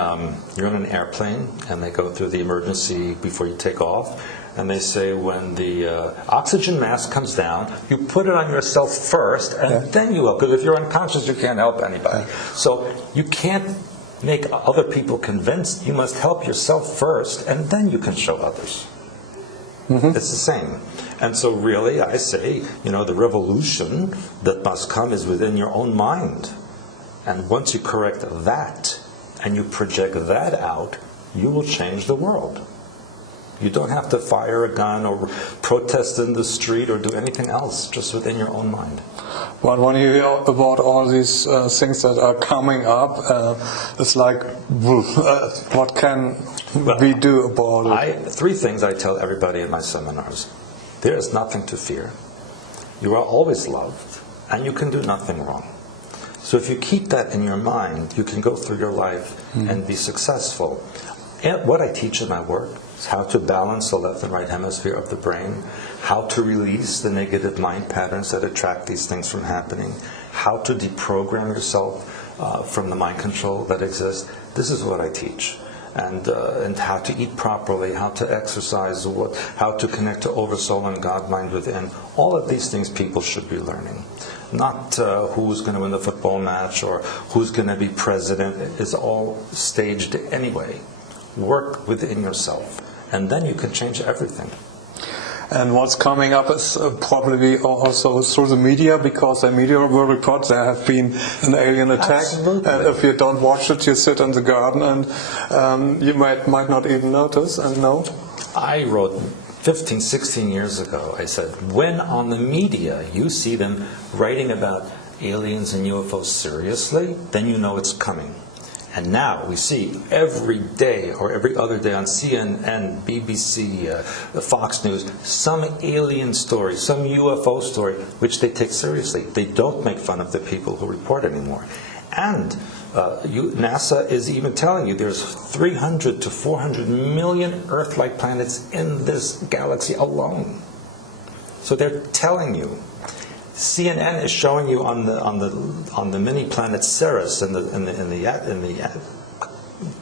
you're in an airplane and they go through the emergency before you take off, and they say when the oxygen mask comes down, you put it on yourself first, and then you help. Because if you're unconscious, you can't help anybody. So you can't make other people convinced. You must help yourself first, and then you can show others. It's the same. And so really, I say, you know, the revolution that must come is within your own mind. And once you correct that, and you project that out, you will change the world. You don't have to fire a gun or protest in the street or do anything else, just within your own mind. But when you hear about all these things that are coming up, it's like, what can we do about it? 3 things I tell everybody in my seminars. There is nothing to fear. You are always loved, and you can do nothing wrong. So if you keep that in your mind, you can go through your life and be successful. And what I teach in my work is how to balance the left and right hemisphere of the brain, how to release the negative mind patterns that attract these things from happening, how to deprogram yourself from the mind control that exists. This is what I teach. And how to eat properly, how to exercise, how to connect to Oversoul and God mind within. All of these things people should be learning. Not who's going to win the football match or who's going to be president. It's all staged anyway. Work within yourself, and then you can change everything. And what's coming up is probably also through the media, because the media will report there have been an alien attack. Absolutely. And if you don't watch it, you sit in the garden and you might not even notice and know. I wrote 15, 16 years ago, I said, when on the media you see them writing about aliens and UFOs seriously, then you know it's coming. And now we see every day or every other day on CNN, BBC, Fox News, some alien story, some UFO story, which they take seriously. They don't make fun of the people who report anymore. And NASA is even telling you there's 300 to 400 million Earth-like planets in this galaxy alone. So they're telling you. CNN is showing you on the mini planet Ceres in the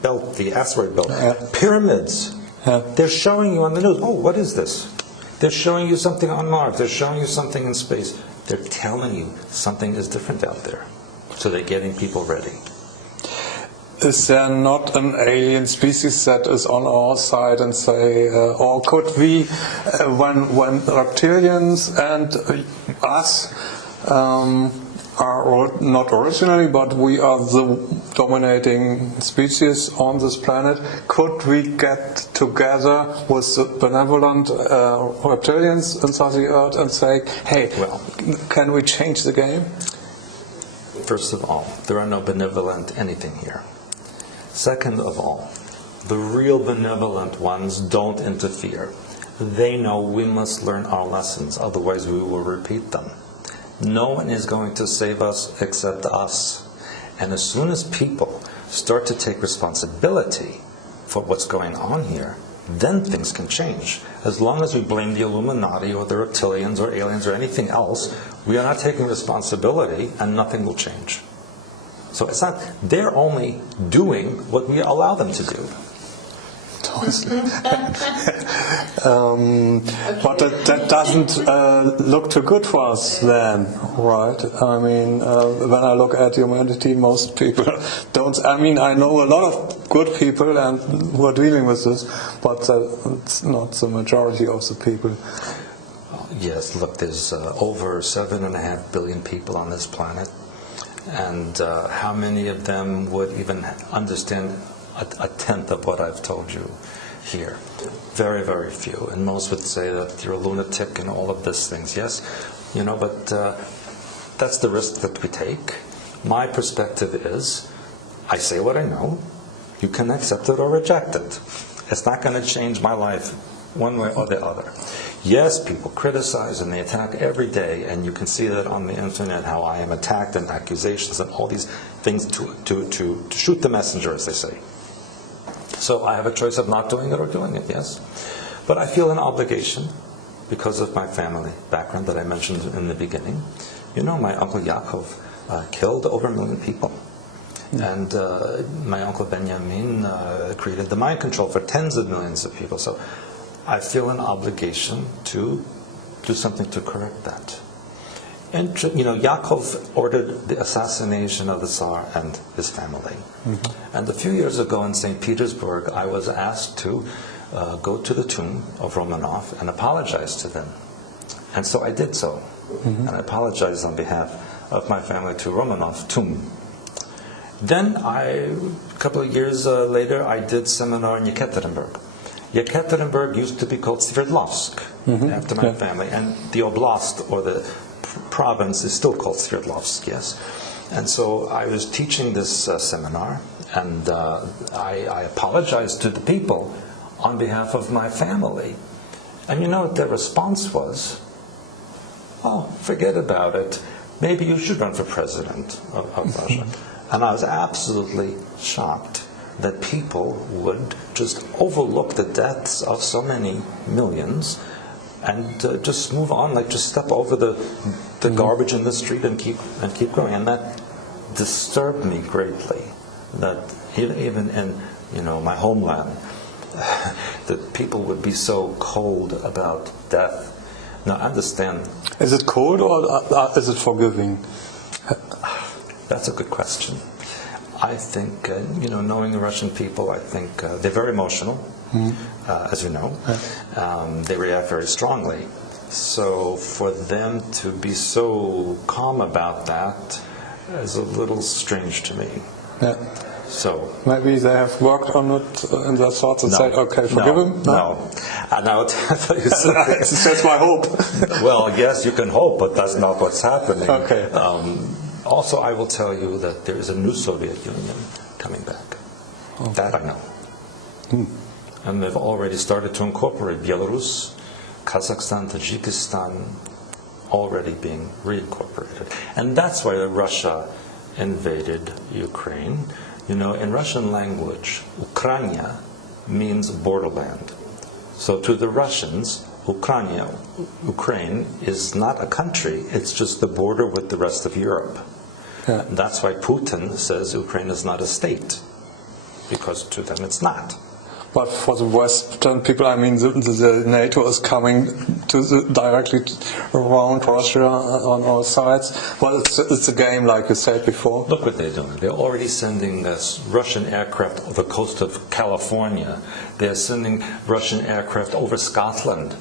belt, the asteroid belt, pyramids. They're showing you on the news. Oh, what is this? They're showing you something on Mars. They're showing you something in space. They're telling you something is different out there. So they're getting people ready. is there not an alien species that is on our side and say, or could we, when reptilians and us are not originally, but we are the dominating species on this planet, could we get together with the benevolent reptilians inside the Earth and say, hey, Well, can we change the game? first of all, there are no benevolent anything here. Second of all, the real benevolent ones don't interfere. They know we must learn our lessons, otherwise we will repeat them. No one is going to save us except us. And as soon as people start to take responsibility for what's going on here, then things can change. As long as we blame the Illuminati or the reptilians or aliens or anything else, we are not taking responsibility and nothing will change. So it's not, they're only doing what we allow them to do. But that doesn't look too good for us then, right? I mean, when I look at humanity, most people don't. I mean, I know a lot of good people and who are dealing with this, but it's not the majority of the people. Yes, look, there's over 7.5 billion people on this planet, and how many of them would even understand a tenth of what I've told you here? Very, very few. And most would say that you're a lunatic and all of these things. Yes, but that's the risk that we take. My perspective is, I say what I know. You can accept it or reject it. It's not going to change my life one way or the other. Yes, people criticize and they attack every day, and you can see that on the internet, how I am attacked and accusations and all these things to shoot the messenger, as they say. So I have a choice of not doing it or doing it, yes. But I feel an obligation because of my family background that I mentioned in the beginning. My Uncle Yaakov killed over 1 million people. And my Uncle Benjamin created the mind control for tens of millions of people. So I feel an obligation to do something to correct that. And Yaakov ordered the assassination of the Tsar and his family. Mm-hmm. And a few years ago in St. Petersburg, I was asked to go to the tomb of Romanov and apologize to them. And so I did so. Mm-hmm. And I apologized on behalf of my family to Romanov's tomb. Then a couple of years later, I did seminar in Yekaterinburg. Yekaterinburg used to be called Sverdlovsk, after my family. And the oblast, or the province, is still called Sverdlovsk, yes. And so I was teaching this seminar, and I apologized to the people on behalf of my family. And you know what their response was? Oh, forget about it. Maybe you should run for president of Russia. And I was absolutely shocked that people would just overlook the deaths of so many millions and just move on, like just step over the garbage in the street and keep going. And that disturbed me greatly. That even in my homeland, that people would be so cold about death. Now, understand. Is it cold or is it forgiving? That's a good question. I think, knowing the Russian people, I think they're very emotional, as you know. They react very strongly. So for them to be so calm about that is a little strange to me. Yeah. So maybe they have worked on it in their thoughts and said, okay, forgive him? No. And I will tell you something. That's my hope. Well, yes, you can hope, but that's not what's happening. Okay. Also, I will tell you that there is a new Soviet Union coming back. Oh. That I know. And they've already started to incorporate Belarus, Kazakhstan, Tajikistan, already being reincorporated. And that's why Russia invaded Ukraine. In Russian language, Ukraina means borderland. So to the Russians, Ukraine is not a country, it's just the border with the rest of Europe. Yeah. That's why Putin says Ukraine is not a state, because to them it's not. But for the Western people, I mean, the NATO is coming directly around Russia on all sides. Well, it's a game, like you said before. Look what they're doing. They're already sending Russian aircraft over the coast of California. They're sending Russian aircraft over Scotland.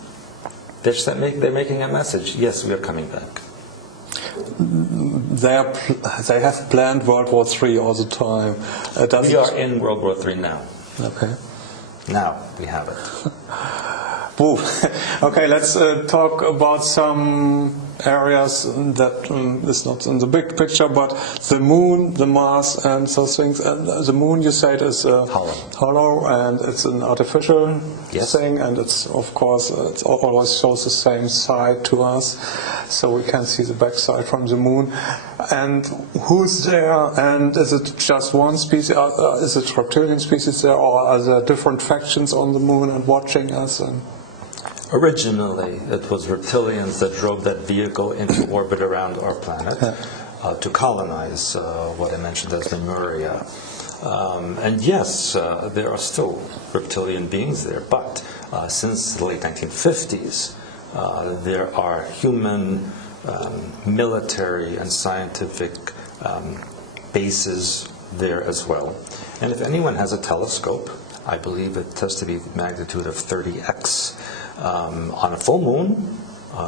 They're making a message. Yes, we are coming back. They have planned World War III all the time. We are in World War III now. Okay. Now we have it. Okay, let's talk about some areas that is not in the big picture, but the moon, the Mars, and those things. And the moon, you said, is hollow, and it's an artificial thing, and it's, of course, it always shows the same side to us, so we can see the backside from the moon. And who's there? And is it just one species? Is it reptilian species there, or are there different factions on the moon and watching us? And originally, it was reptilians that drove that vehicle into orbit around our planet to colonize what I mentioned as Lemuria. And yes, there are still reptilian beings there, but since the late 1950s, there are human, military, and scientific bases there as well. And if anyone has a telescope, I believe it has to be the magnitude of 30x. On a full moon,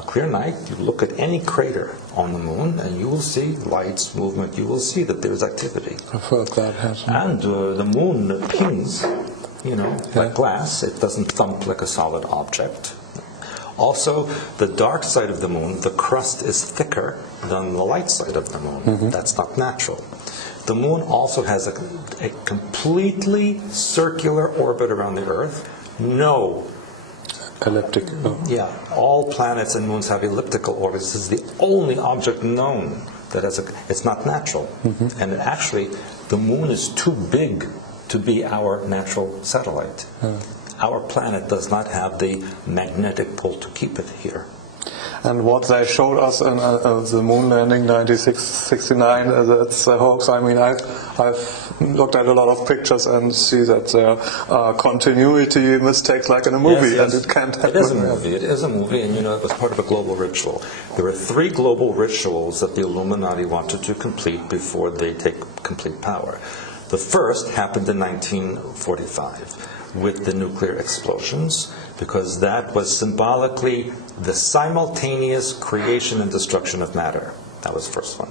clear night, you look at any crater on the moon and you will see lights, movement, you will see that there's activity. I've heard that has. And the moon pings, like glass. It doesn't thump like a solid object. Also, the dark side of the moon, the crust is thicker than the light side of the moon. Mm-hmm. That's not natural. The moon also has a completely circular orbit around the Earth. No elliptic. Yeah, all planets and moons have elliptical orbits. This is the only object known that has it's not natural. Mm-hmm. And actually, the moon is too big to be our natural satellite. Our planet does not have the magnetic pull to keep it here. And what they showed us in the moon landing 1969, that's a hoax. I mean, I've looked at a lot of pictures and see that there are continuity mistakes like in a movie, yes. and it can't happen. It is a movie, and it was part of a global ritual. There were 3 global rituals that the Illuminati wanted to complete before they take complete power. The first happened in 1945 with the nuclear explosions, because that was symbolically the simultaneous creation and destruction of matter. That was the first one.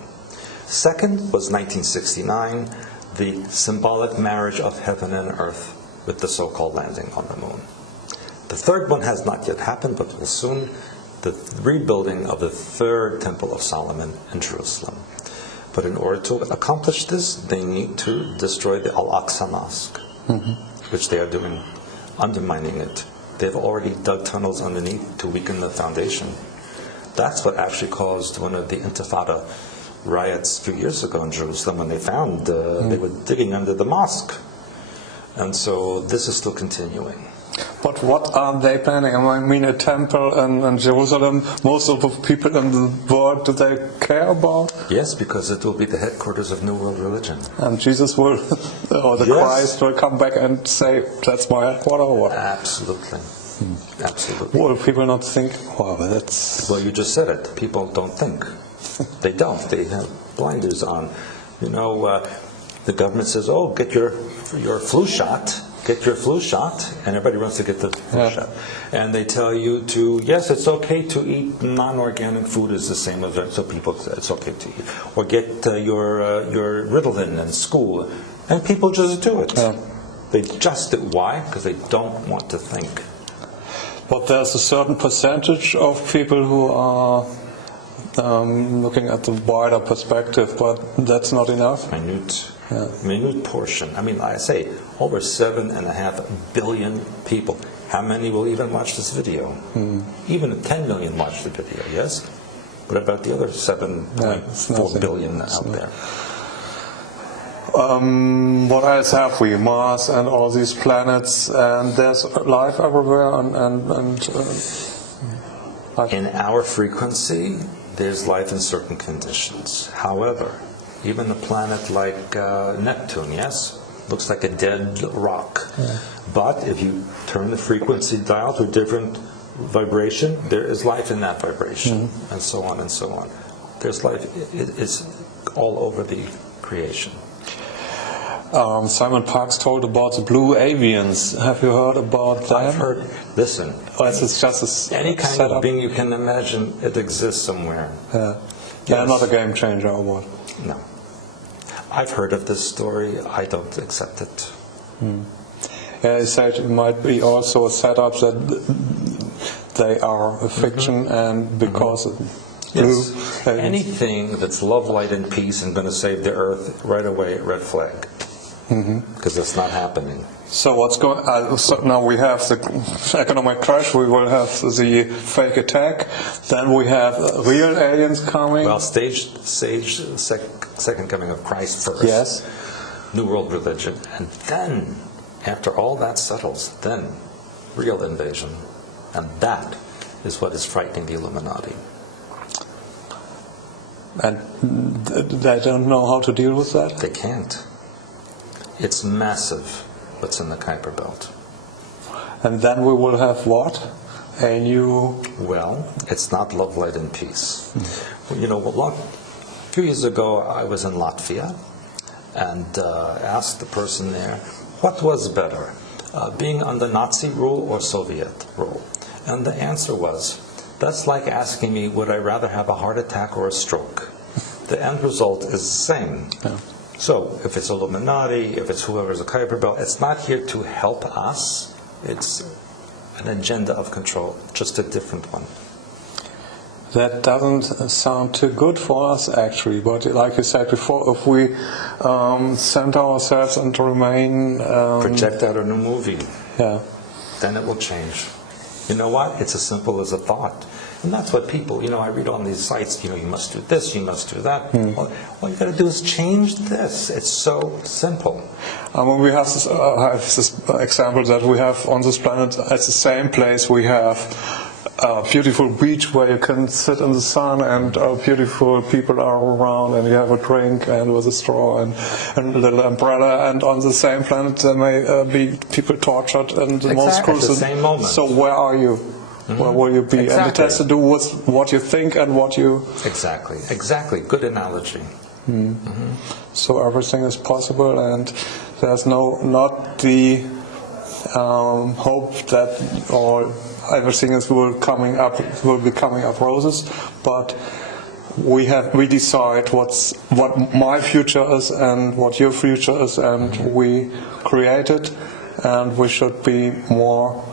Second was 1969, the symbolic marriage of heaven and earth with the so-called landing on the moon. The third one has not yet happened, but will soon, the rebuilding of the third Temple of Solomon in Jerusalem. But in order to accomplish this, they need to destroy the Al-Aqsa Mosque, which they are doing, undermining it. They've already dug tunnels underneath to weaken the foundation. That's what actually caused one of the Intifada riots a few years ago in Jerusalem, when they found they were digging under the mosque. And so this is still continuing. But what are they planning? I mean, a temple in Jerusalem, most of the people in the world, do they care about? Yes, because it will be the headquarters of New World religion. And Jesus will, or the Christ will come back and say, that's my headquarters, or what? Absolutely. Absolutely. Will people not think, wow, that's... Well, you just said it. People don't think. They don't. They have blinders on. The government says, oh, get your flu shot. Get your flu shot, and everybody runs to get the flu shot. And they tell you yes, it's okay to eat non-organic food, is the same as so people say it's okay to eat. Or get your Ritalin in school, and people just do it. They just do. Why? Because they don't want to think. But there's a certain percentage of people who are looking at the wider perspective, but that's not enough. Minute portion. I mean, I say over 7.5 billion people. How many will even watch this video? Even 10 million watch the video, yes? What about the other 7.4 billion out there? What else have we? Mars and all these planets, and there's life everywhere. In our frequency, there's life in certain conditions. However, even a planet like Neptune, yes? looks like a dead rock. But if you turn the frequency dial to a different vibration, there is life in that vibration, and so on and so on. There's life. It's all over the creation. Simon Parkes told about the blue avians. Have you heard about that? I've heard. Listen. It's just any kind of being you can imagine, it exists somewhere. Yeah. Yeah, not a game changer or what? No. I've heard of this story. I don't accept it. Yeah, he said it might be also a setup that they are a fiction, and because of blue. Yes. Anything that's love, light, and peace and going to save the earth, right away, red flag. Because it's not happening. So what's going? So now we have the economic crash. We will have the fake attack. Then we have real aliens coming. Well, second coming of Christ first. Yes. New world religion, and then after all that settles, then real invasion, and that is what is frightening the Illuminati. And they don't know how to deal with that? They can't. It's massive what's in the Kuiper Belt. And then we will have what? A new... Well, it's not love, light, and peace. You know, a few years ago I was in Latvia and asked the person there, what was better, being under Nazi rule or Soviet rule? And the answer was, that's like asking me, would I rather have a heart attack or a stroke? The end result is the same. Yeah. So, if it's Illuminati, if it's whoever's a Kuiper Belt, it's not here to help us. It's an agenda of control, just a different one. That doesn't sound too good for us, actually. But like you said before, if we center ourselves and remain... project out a new movie. Yeah. Then it will change. You know what? It's as simple as a thought. And that's what people, you know, I read on these sites, you know, you must do this, you must do that. Well, all you got to do is change this. It's so simple. We have this example that we have on this planet, at the same place we have a beautiful beach where you can sit in the sun, and beautiful people are around, and you have a drink and with a straw and a little umbrella, and on the same planet there may be people tortured and the most cruel. At the same moment. So where are you? Where will you be? Exactly. And it has to do with what you think and what you... Exactly. Good analogy. So everything is possible, and there's not the hope that or everything will be coming up roses, but we decide what my future is and what your future is, and we create it, and we should be more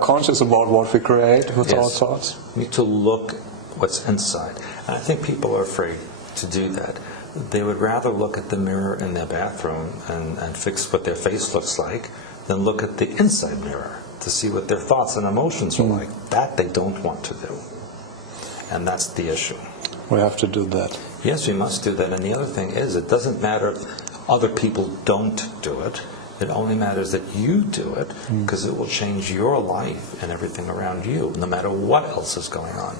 conscious about what we create with our thoughts. We need to look what's inside. And I think people are afraid to do that. They would rather look at the mirror in their bathroom and fix what their face looks like than look at the inside mirror to see what their thoughts and emotions are like. That they don't want to do. And that's the issue. We have to do that. Yes, we must do that. And the other thing is, it doesn't matter if other people don't do it. It only matters that you do it, because it will change your life and everything around you, no matter what else is going on.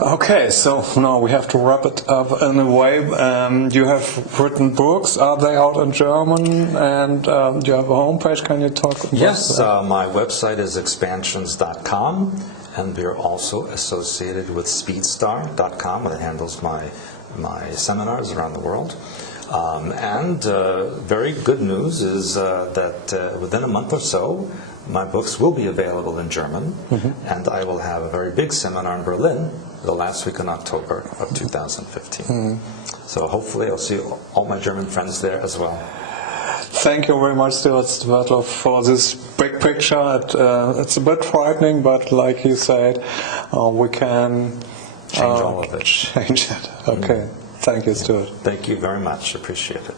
Okay, so now we have to wrap it up in a way. You have written books. Are they out in German? And do you have a homepage? Can you talk about that? My website is expansions.com, and we're also associated with speedstar.com, that handles my seminars around the world. Very good news is that within a month or so, my books will be available in German, and I will have a very big seminar in Berlin the last week in October of 2015. So hopefully I'll see all my German friends there as well. Thank you very much, Swerdlow, for this big picture. It's a bit frightening, but like you said, we can change all of it. Change it. Okay. Thank you, Stewart. Thank you very much. Appreciate it.